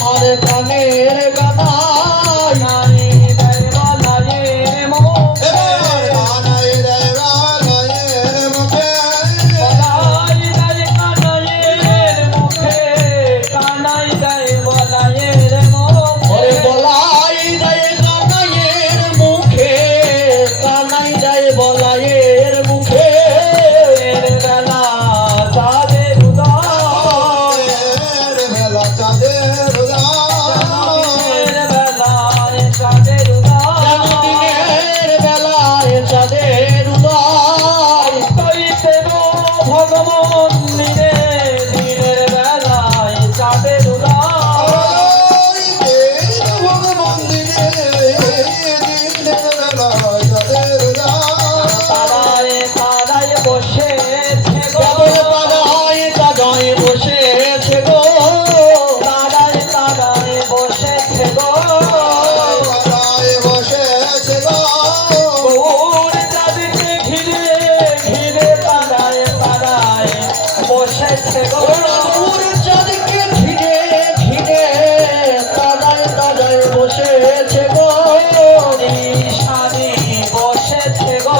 আমার প্রাণের গানাই নাই দেয় বলায়ের মুখে এবার বানাই দেয় বানাইয়ের মুখে বলাই দেয় কানাইয়ের মুখে কানাই দেয় বলায়ের ওরে মুখে বলাই দেয় কানাইয়ের মুখে কানাই দেয় বলাইয়ের মুখে এর বেলা চাঁদের উদয় এর বেলা চাঁদের উদয় এর বেলায় চাঁদের যেন উদয় দিনের বেলায় চাঁদের উদয় কইতে গো ভগবান নিরে দিনের বেলায় চাঁদের উদয় ওই দিন ভগবন্দিরে দিনের বেলা চাঁদের উদয় তারায় তারায় বসেছে গো কেবল তারায় তারায় বসেছে গো তারায় তারায় বসেছে গো পাড়ায় বসেছে গো গৌর চাঁদকে ঘিরে ঘিরে তারায় তারায় বসেছে গো গৌর চাঁদকে ঘিরে ঘিরে তারায় তারায় বসেছে গো সারি বসেছে গো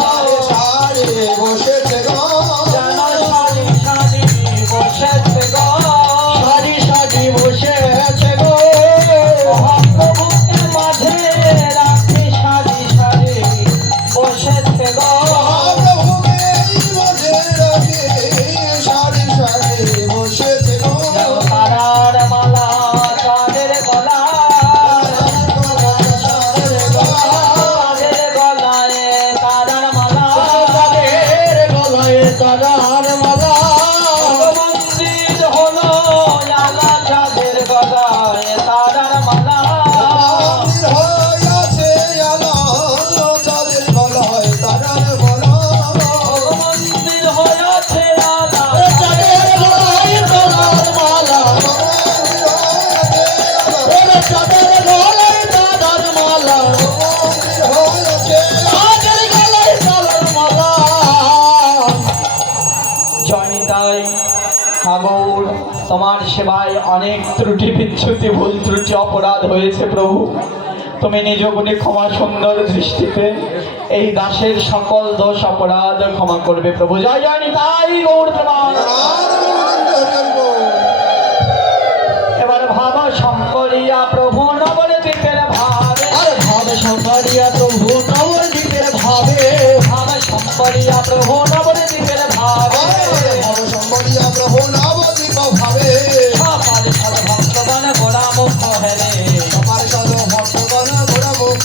সারি সারি বসেছে গো যেন সারি সারি বসেছে গো সারি সারি বসেছে গো ভক্তভক্তের মাঝে রাখি সারি সারি বসেছে গো প্রভুকে মাঝে রাখে সারি সারি বসেছে গো তারার মালা চাঁদের গলা চাঁদের গলায় তারার মালা তাদের গলায় তারার মালা মন্দির হলো আলা চাঁদের গলায় তারার মালা মন্দির হইয়াছে আলো চাঁদের গলায় তারার বলা মন্দির হয়েছে আলা চাঁদের গলায় তারার মালা ওরে চাঁদের গলায় তারার মালা চাঁদের গলায় তারার মালা জয়নিতাই ঠাকুর তোমার সেবায় অনেক ত্রুটি বিচ্যুতি ভুল ত্রুটি অপরাধ হয়েছে প্রভু তুমি নিজ গুণে ক্ষমা সুন্দর দৃষ্টিতে এই দাসের সকল দোষ অপরাধ ক্ষমা করবে প্রভু জয় জয়নিতাই গৌর প্রমাণ এবার ভাব শঙ্করিয়া প্রভু নবদ্বীপের ভাবে আর ভাব সম্পারিয়া প্রভু নবদ্বীপের ভাবে ভাব শঙ্করিয়া প্রভু নবদ্বীপের ভাবে প্রভু নবদ্বীপ ভাবে সকাল সব ভক্তগণ গোড়া মুখ হেলে আমার সদ ভক্তগণ ঘোড়া মুখ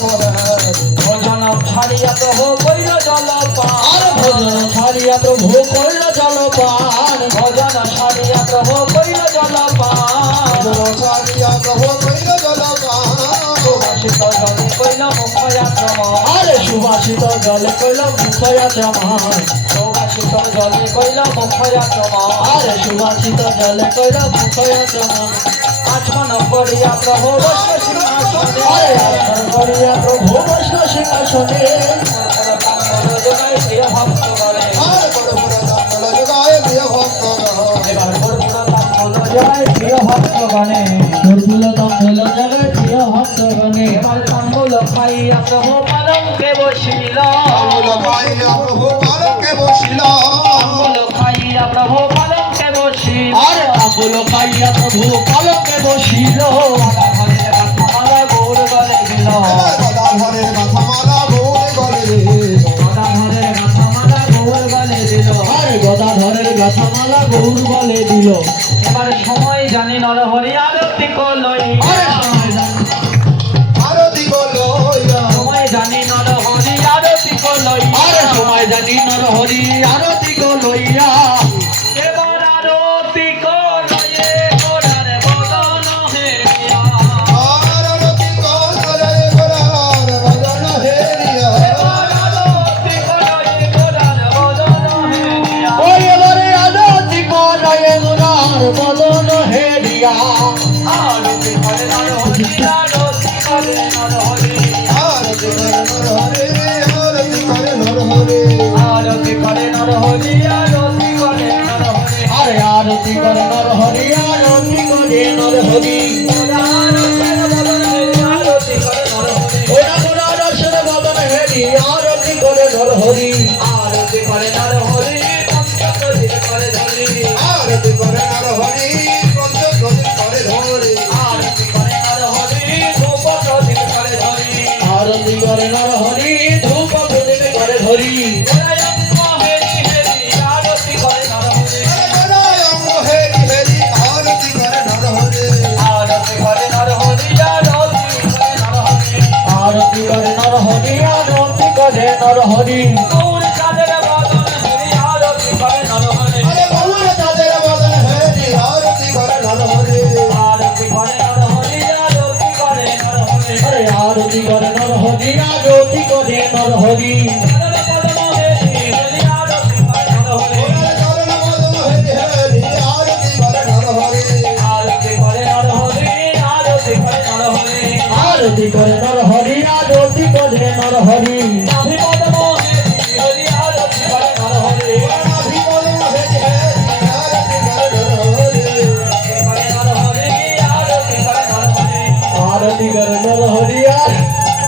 ভোজন ছাড়িয়া প্রভু কইল জল আর ভোজন ছাড়িয়া প্রভু কইল জলপান ভোজন ছাড়িয়া প্রভু কইল জল চারিয়া প্রভু কইল জল সুবাসিত জলে কইল মুখয়াত্রম আরে সুবাসিত জলে কইল মুখয়া জমান সুবাসিত জলে কইল মুখয়াত্রম আরে সুবাসিত জলে কইল মুখয়া জমান আচমন করিয়া প্রভু বৈষ্ণ সিংহাসনে আরে আশ্রয় করিয়া প্রভু বৈষ্ণব সিংহাসনে যোগাই প্রিয় ভক্ত বলে আর বড় বড় দামল জগায় প্রিয় ভক্তগণ এবার কর্পূর তাম্বুল জয় প্রিয় ভক্তগণে দুর্বলতম হল জগৎ প্রিয় ভক্তগণে এবার তাম্বুল খাইয়া প্রভু পালঙ্কে বসিল তাম্বুল পাইয়া প্রভু পালকে বসিল তাম্বুল খাইয়া প্রভু পালঙ্কে বসিল আরে তাম্বুল খাইয়া প্রভু পালকে বসিল ঘরের মালা গৌর গলে দিল এবার গদাধরের মাথামালা গৌরে গলে রে ঘরের মালা গৌর গলে দিল আরে গদাধরের গাথামালা গৌর বলে দিল এবার সময় জানি নরহরি আরতি কলই আরে সময় জানি আরতি করলো সময় জানি নরহরি আরতি কলই আরে সময় জানি নরহরি আরতি গো লইয়া এবার আরতি কলয়ে গোড়ার বদন হেরিয়া আরতি করলে গোরার ভজন হেরিয়া এবার আরতি কলয়ে গোড়ার বদন হেরিয়া ওই এবারে আরতি করায় গোরার বদন হেরিয়া আরতি করে নরহরি আরতি করে নরহরি আরতি করে নরহরে আরতি করে নরহরে আরতি করে নরহরি হরি ওরা গোরা রসের বদন হেরি আরতি করে নর হরি আরতি করে নর হরি পঞ্চপ্রদীপ করে ধরি আরতি করে নর হরি পঞ্চপ্রদীপ করে ধরে আরতি করে নর হরি ধূপ প্রদীপ করে ধরি আরতি করে নর হরি ধূপ প্রদীপ করে ধরি আরতি করে নর হরি গদায়ঙ্গ হেরি হেরি আরতি করে নর হরি আরতি করে নর হরি আরতি করে নর হরি আরতি করে নর হরি গৌর চাঁদের বদন হেরি আরতি করে নর হরি গৌর চাঁদের বদন হেরি আরতি করে নর হরি আরতি করে নর হরি আরতি করে নর হরি আরে আরতি করে নর হরি আরতি করে নর হরি চরণ পদ্ম হেরি হেরি আরতি করে নর হরি চরণ পদ্ম হেরি হেরি আরতি করে নর হরি আরতি করে নর হরি আরতি করে নর হরি আরতি করে নর হরি আরতি করে নর হরি নাভি পদ্ম হেরি হেরি আরতি করে নর হরি নাভি পদ্ম হেরি হেরি আরতি করে নর হরি করে নর হরি আরতি করে নর হরি আরতি করে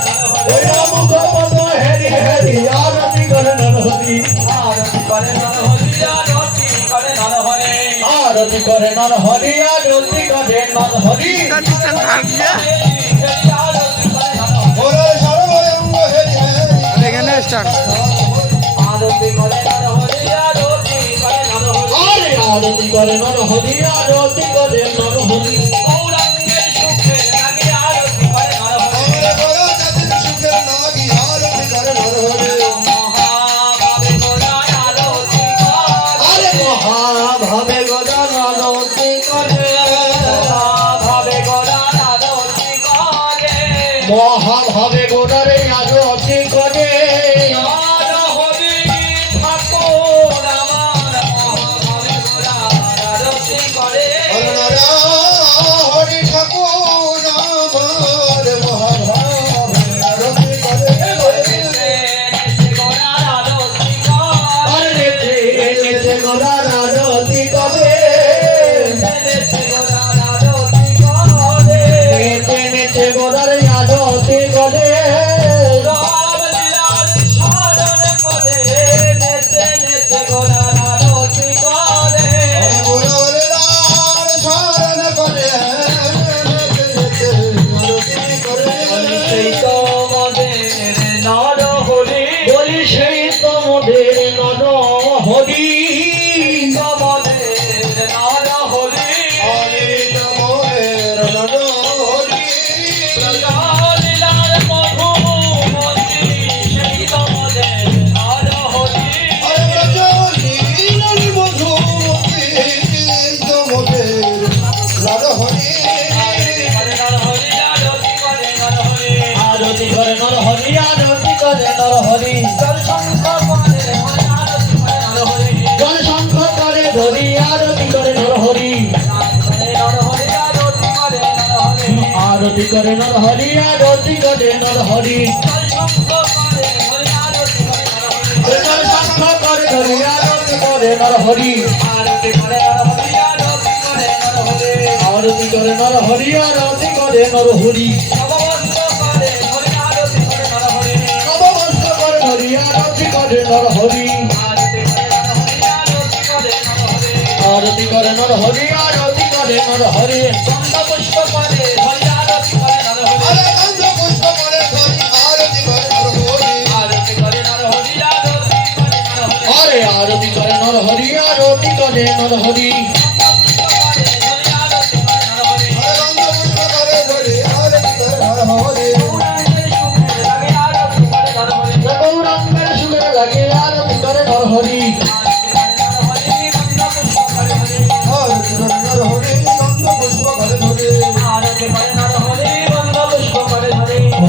নর হরি ওই মুখ পদ্ম হেরি হেরি আরতি করে নর হরি আরতি করে নর হরি আরতি করে নর হরি ওর সর্বঙ্গ হেরি হেরি এখানে স্টার্ট আরে আরতি করে নর হরি আরতি করে নর হরি আমরা বড় জাতির সুখের লাগি আরতি করে নর হরি আরে মহাভাবে গদান আরতি করে মহাভাবে গোদারে আরতি করে হরি ঠাকুর আমার মহাভাবে আরতি করে আরে নেচে গোদার আরতি করে নেচে গোদারে আরতি করে ওর লাল শরণ করে আরতি করে সেই তো বলি সেই তো মোদের নর হরি হরি নমোর নর হরি আরতি করে নর হরি আরতি করে নর হরি জল শঙ্খ করে ধরি আরতি করে নর হরি আরতি করে নর হরি আরতি করে নর হরি জল শঙ্খ করে ধরি আরতি করে নর হরি আরতি করে নর হরি আরতি করে নর হরি নববস্ত্র করে ধরি আরতি করে নর হরি আরতি করে নর হরি আরতি করে নর হরি পুষ্প করে ধরি আরতি করে নর হরি আরে আরতি করে নর হরি আরতি করে নর হরি গৌরাঙ্গের সুন্দর লাগে আরতি করে নর হরি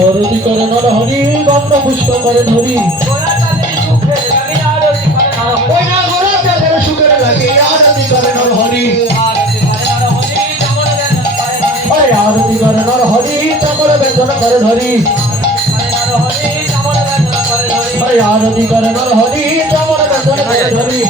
আরতি করে নর হরি গন্ধ পুষ্প করে ধরি ওই না গোরা তাদের সুখের লাগে আরতি করে নর হরি ওই আরতি করে নর হরি চামর বেদন করে ধরি ওই আরতি করে নর হরি চামর বেদন করে ধরি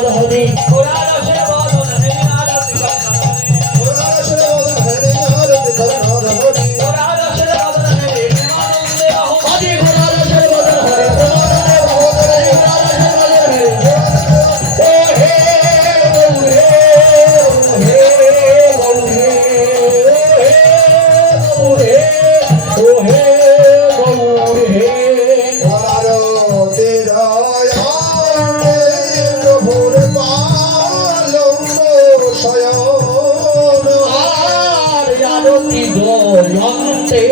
নরহরি ওরা রসের বদন হরে আরতি করে নরহরি আদি ঘোড়া রসের বদন হরে ও হে গৌরে ও হে গৌরে আরতি রয়ান্তে প্রভুর পালঙ্গ শয়ন আরতি জয়ন্তে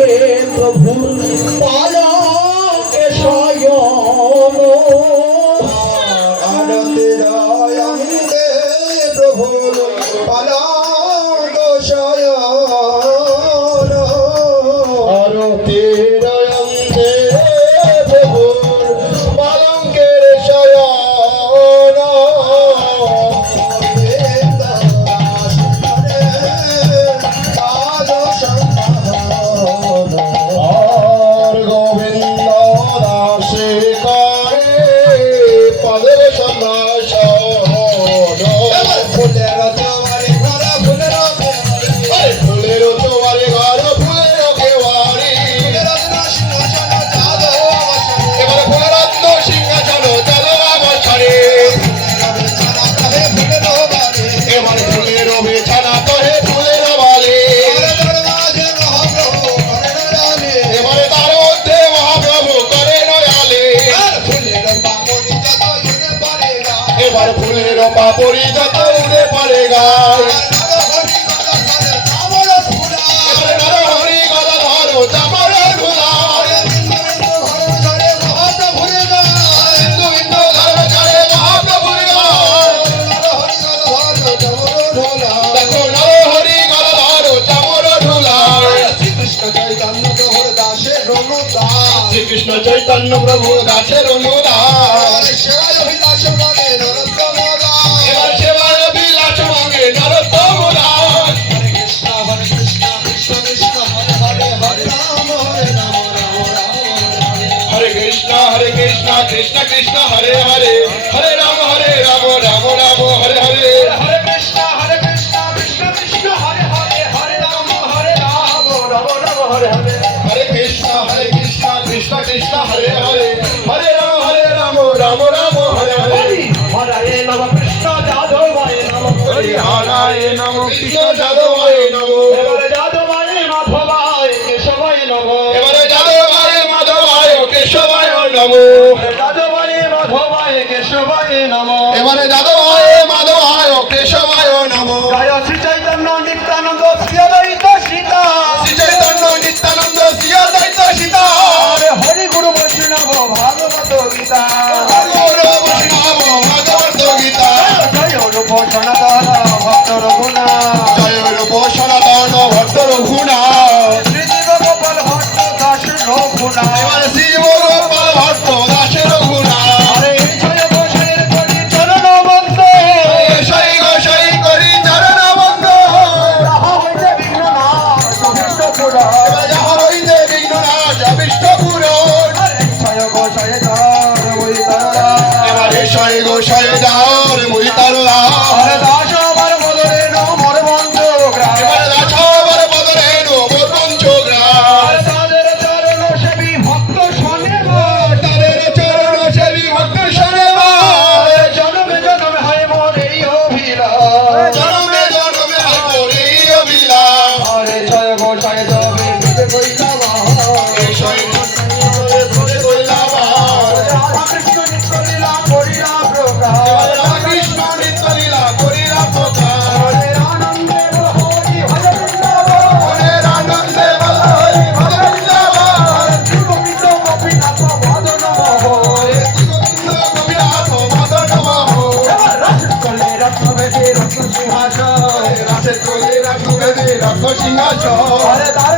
প্রভুর পালকে শয়ন আরতি রয়ান্তে প্রভুর পালঙ্গ শয়ন আরতি জয়ন্তে প্রভুর পালঙ্কের শয়ন আর গোবিন্দ দাসে করে পদের সন্ন্যাসন ফুলের তোমারে ঘর ফুলের কেওয়ারি এবার ফুলরত্ন সিংহাসন চলো আমার ছাড়ে এবার ফুলের বিছানা তোহে ফুলের বালে এবারে তার মধ্যে মহাপ্রভু করে নয়ালে এবার ফুলের পাপড়ি যত উড়ে পড়ে গায় এবারে নরহরি গলা ধরো চামর ধুলায় গোবিন্দ ধর্ম ছাড়ে মহাপ্রভুর গায় দেখো নরহরি গলা ধরো চামর ধুলায় কৃষ্ণ চৈতন্য প্রভুর দাসের রণদাস শ্রীকৃষ্ণ চৈতন্য প্রভু দাসের অনুদাস সেবায় অভিলাষ মানে নরোত্তম দাস এবার সেবার বিলাস ভাঙে নরোত্তম দাস কৃষ্ণ কৃষ্ণ হরে হরে হরে রাম রাম হরে কৃষ্ণ কৃষ্ণ কৃষ্ণ হরে হরে হরে রাম রাম রাম হরে হরে হরে কৃষ্ণ কৃষ্ণ কৃষ্ণ হরে হরে হরে রাম রাম রাম হরে হরে হরে কৃষ্ণ কৃষ্ণ কৃষ্ণ হরে হরে হরে রাম রাম রাম হরে হরে হরে নম কৃষ্ণ যাদবায় নম হরায় নম কৃষ্ণ যাদবায় নম এবারে যাদবায় মাধবায় কেশবায় নম এবারে যাদবায় মাধবায় কেশবায় নম যাদবায় মাধবায় কেশবায় নম এবারে যাদবায় মাধবায় কেশবায় নম জয় শ্রী চৈতন্য নিত্যানন্দ শ্রী অদ্বৈত সীতা শ্রী চৈতন্য নিত্যানন্দ শ্রী অদ্বৈত সীতা হরে হরি গুরু বৈষ্ণব ভাগবত গীতা গৌর বৈষ্ণব ভাগবত গীতা জয় রূপ সনাতন ভক্ত রঘুনা জয় রূপ সনাতন ভক্ত রঘুনা শ্রী জীব গোপাল ভক্ত দাস রঘুনা এবারে শ্রী গোপাল ভক্ত দাসের রঘুনা হরে জয় গোসাইয়ের করি চরণ বন্ধ গোসাই করি চরণ বন্ধ যাহা হইতে বিঘ্ন না সবিষ্ট পুরা যাহা হইতে বিঘ্ন নাশ অবিষ্ট পূরণ জয় গোসাই ধর ওই ধরা এবারে গোসাই যাওয়ার মুই তারলা হরে দাস আমার বদলে মোর বন্ধ গ্রাম এবারে দাছাবার বদলে মোর পঞ্চগ্রাম তাদের চরণ সেবী ভক্ত শোনে তাদের চরণ সেবী ভক্ত শোনে জনমে জনমে হয় মোর এই অভিলাষ জনমে জনমে হরি অবিলাস হরে জয় গোসাই যাবে বিদে কইলাম গোসাই ধরে কইলাম রাধা কৃষ্ণ নিত্য লীলা করিলা প্রকাশ কৃষ্ণ নিত্য লীলা করিলা প্রকাশ হরে আনন্দে হরি হরে বৃন্দাবন হরে আনন্দে বলাই ভজন হরে শ্রী গোবিন্দ গোপীনাথ মদন মোহন গোবিন্দ গোপীনাথ মদন মোহন রাস কলে রত্নবেদে রত্ন সিংহাসন রাসে চলে রাখু বেদে রক্ষ সিংহাসন হরে তার